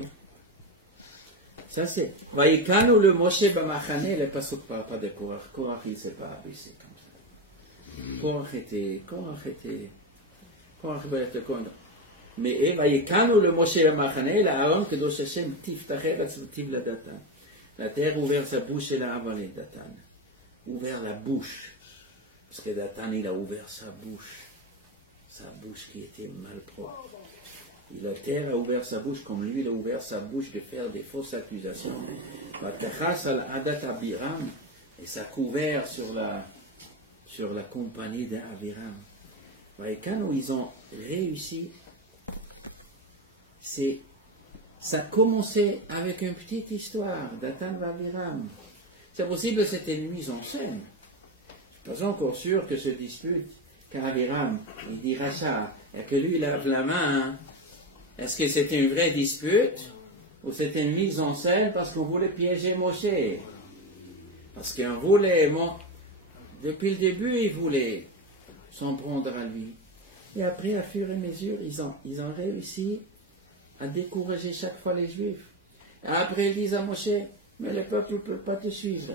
Ça c'est. Vaïkanu le Moshe Bamachane, le pasuk parle pas de Korach. Korach il ne s'est pas abaissé comme ça. Korach était. Korach était contre. Mais Vaïkanu le Moshe Bamachane, la Aaron que doit chercher Tiftacher Tiv la Datan. La terre ouvert sa bouche et l'a avalé Datan. Ouvert la bouche. Parce que Datan il a ouvert sa bouche. Sa bouche qui était malpropre. Et la terre a ouvert sa bouche comme lui, il a ouvert sa bouche de faire des fausses accusations. Et ça a couvert sur la compagnie d'Aviram. Et quand ils ont réussi, ça a commencé avec une petite histoire d'Atan Vaviram. C'est possible que c'était une mise en scène. Je ne suis pas encore sûr que ce dispute, qu'Aviram, il dira ça, et que lui, il lave la main. Hein. Est-ce que c'était une vraie dispute ou c'était une mise en scène parce qu'on voulait piéger Moshe? Parce qu'on voulait, depuis le début, ils voulaient s'en prendre à lui. Et après, à fur et à mesure, ils ont réussi à décourager chaque fois les Juifs. Et après, ils disent à Moshe, mais le peuple ne peut pas te suivre.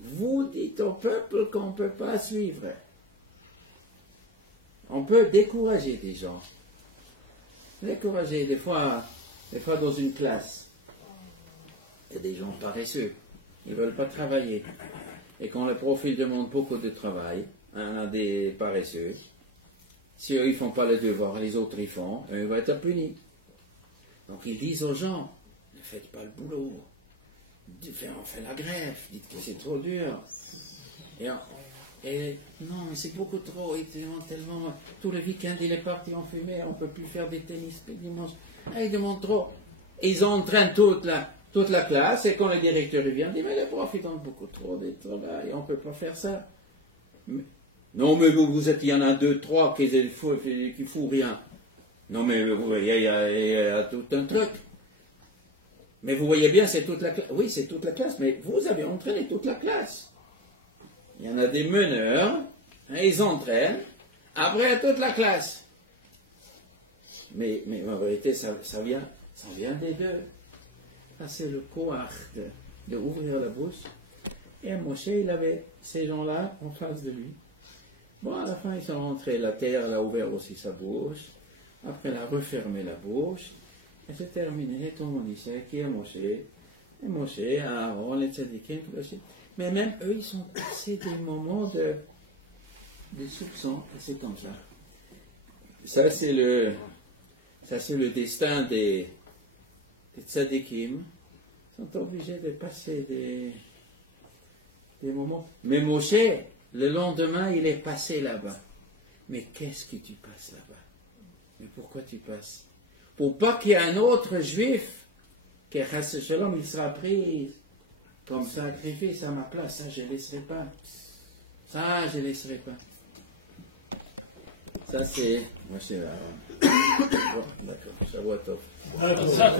Vous dites au peuple qu'on ne peut pas suivre. On peut décourager des gens. Décourager, des fois dans une classe, il y a des gens paresseux, ils ne veulent pas travailler. Et quand le prof il demande beaucoup de travail, on a des paresseux, si eux ils ne font pas le devoir, les autres ils font, eux ils vont être punis. Donc ils disent aux gens, ne faites pas le boulot, on fait la grève, dites que c'est trop dur. Et non, mais c'est beaucoup trop, ils demandent tellement, tout le week-end il est parti en fumée, on ne peut plus faire des tennis le dimanche. Ils demandent trop. Ils entraînent toute la classe, et quand le directeur vient, il dit, mais les profs ils donnent beaucoup trop de travail, on ne peut pas faire ça. Non, mais il y en a 2, 3 qui font rien. Non, mais vous voyez, il y a tout un truc. Mais vous voyez bien, c'est toute la classe. Oui, c'est toute la classe, mais vous avez entraîné toute la classe. Il y en a des meneurs, ils entraînent, après toute la classe. Mais en vérité, ça vient des deux. Ça, c'est le courage de ouvrir la bouche. Et Moshe, il avait ces gens-là en face de lui. Bon, à la fin, ils sont rentrés. La terre, elle a ouvert aussi sa bouche. Après, elle a refermé la bouche. Et c'est terminé. Tout le monde dit, c'est qui est Moshe? Et Moshe, Aaron, les tzadikim, tout ça. Mais même eux, ils sont passés des moments de soupçon. C'est comme ça. Ça, c'est le destin des tzadikim. sont obligés de passer des moments. Mais Moshe, le lendemain, il est passé là-bas. Mais qu'est-ce que tu passes là-bas? Mais pourquoi tu passes? Pour pas qu'il y ait un autre juif, que Chas Shalom, il sera pris comme sacrifice à ma place. Ça, je ne laisserai pas. Ça, je ne laisserai pas. Ça, c'est... Moi, c'est là. Bon, d'accord. Shavuot Tov. Ça,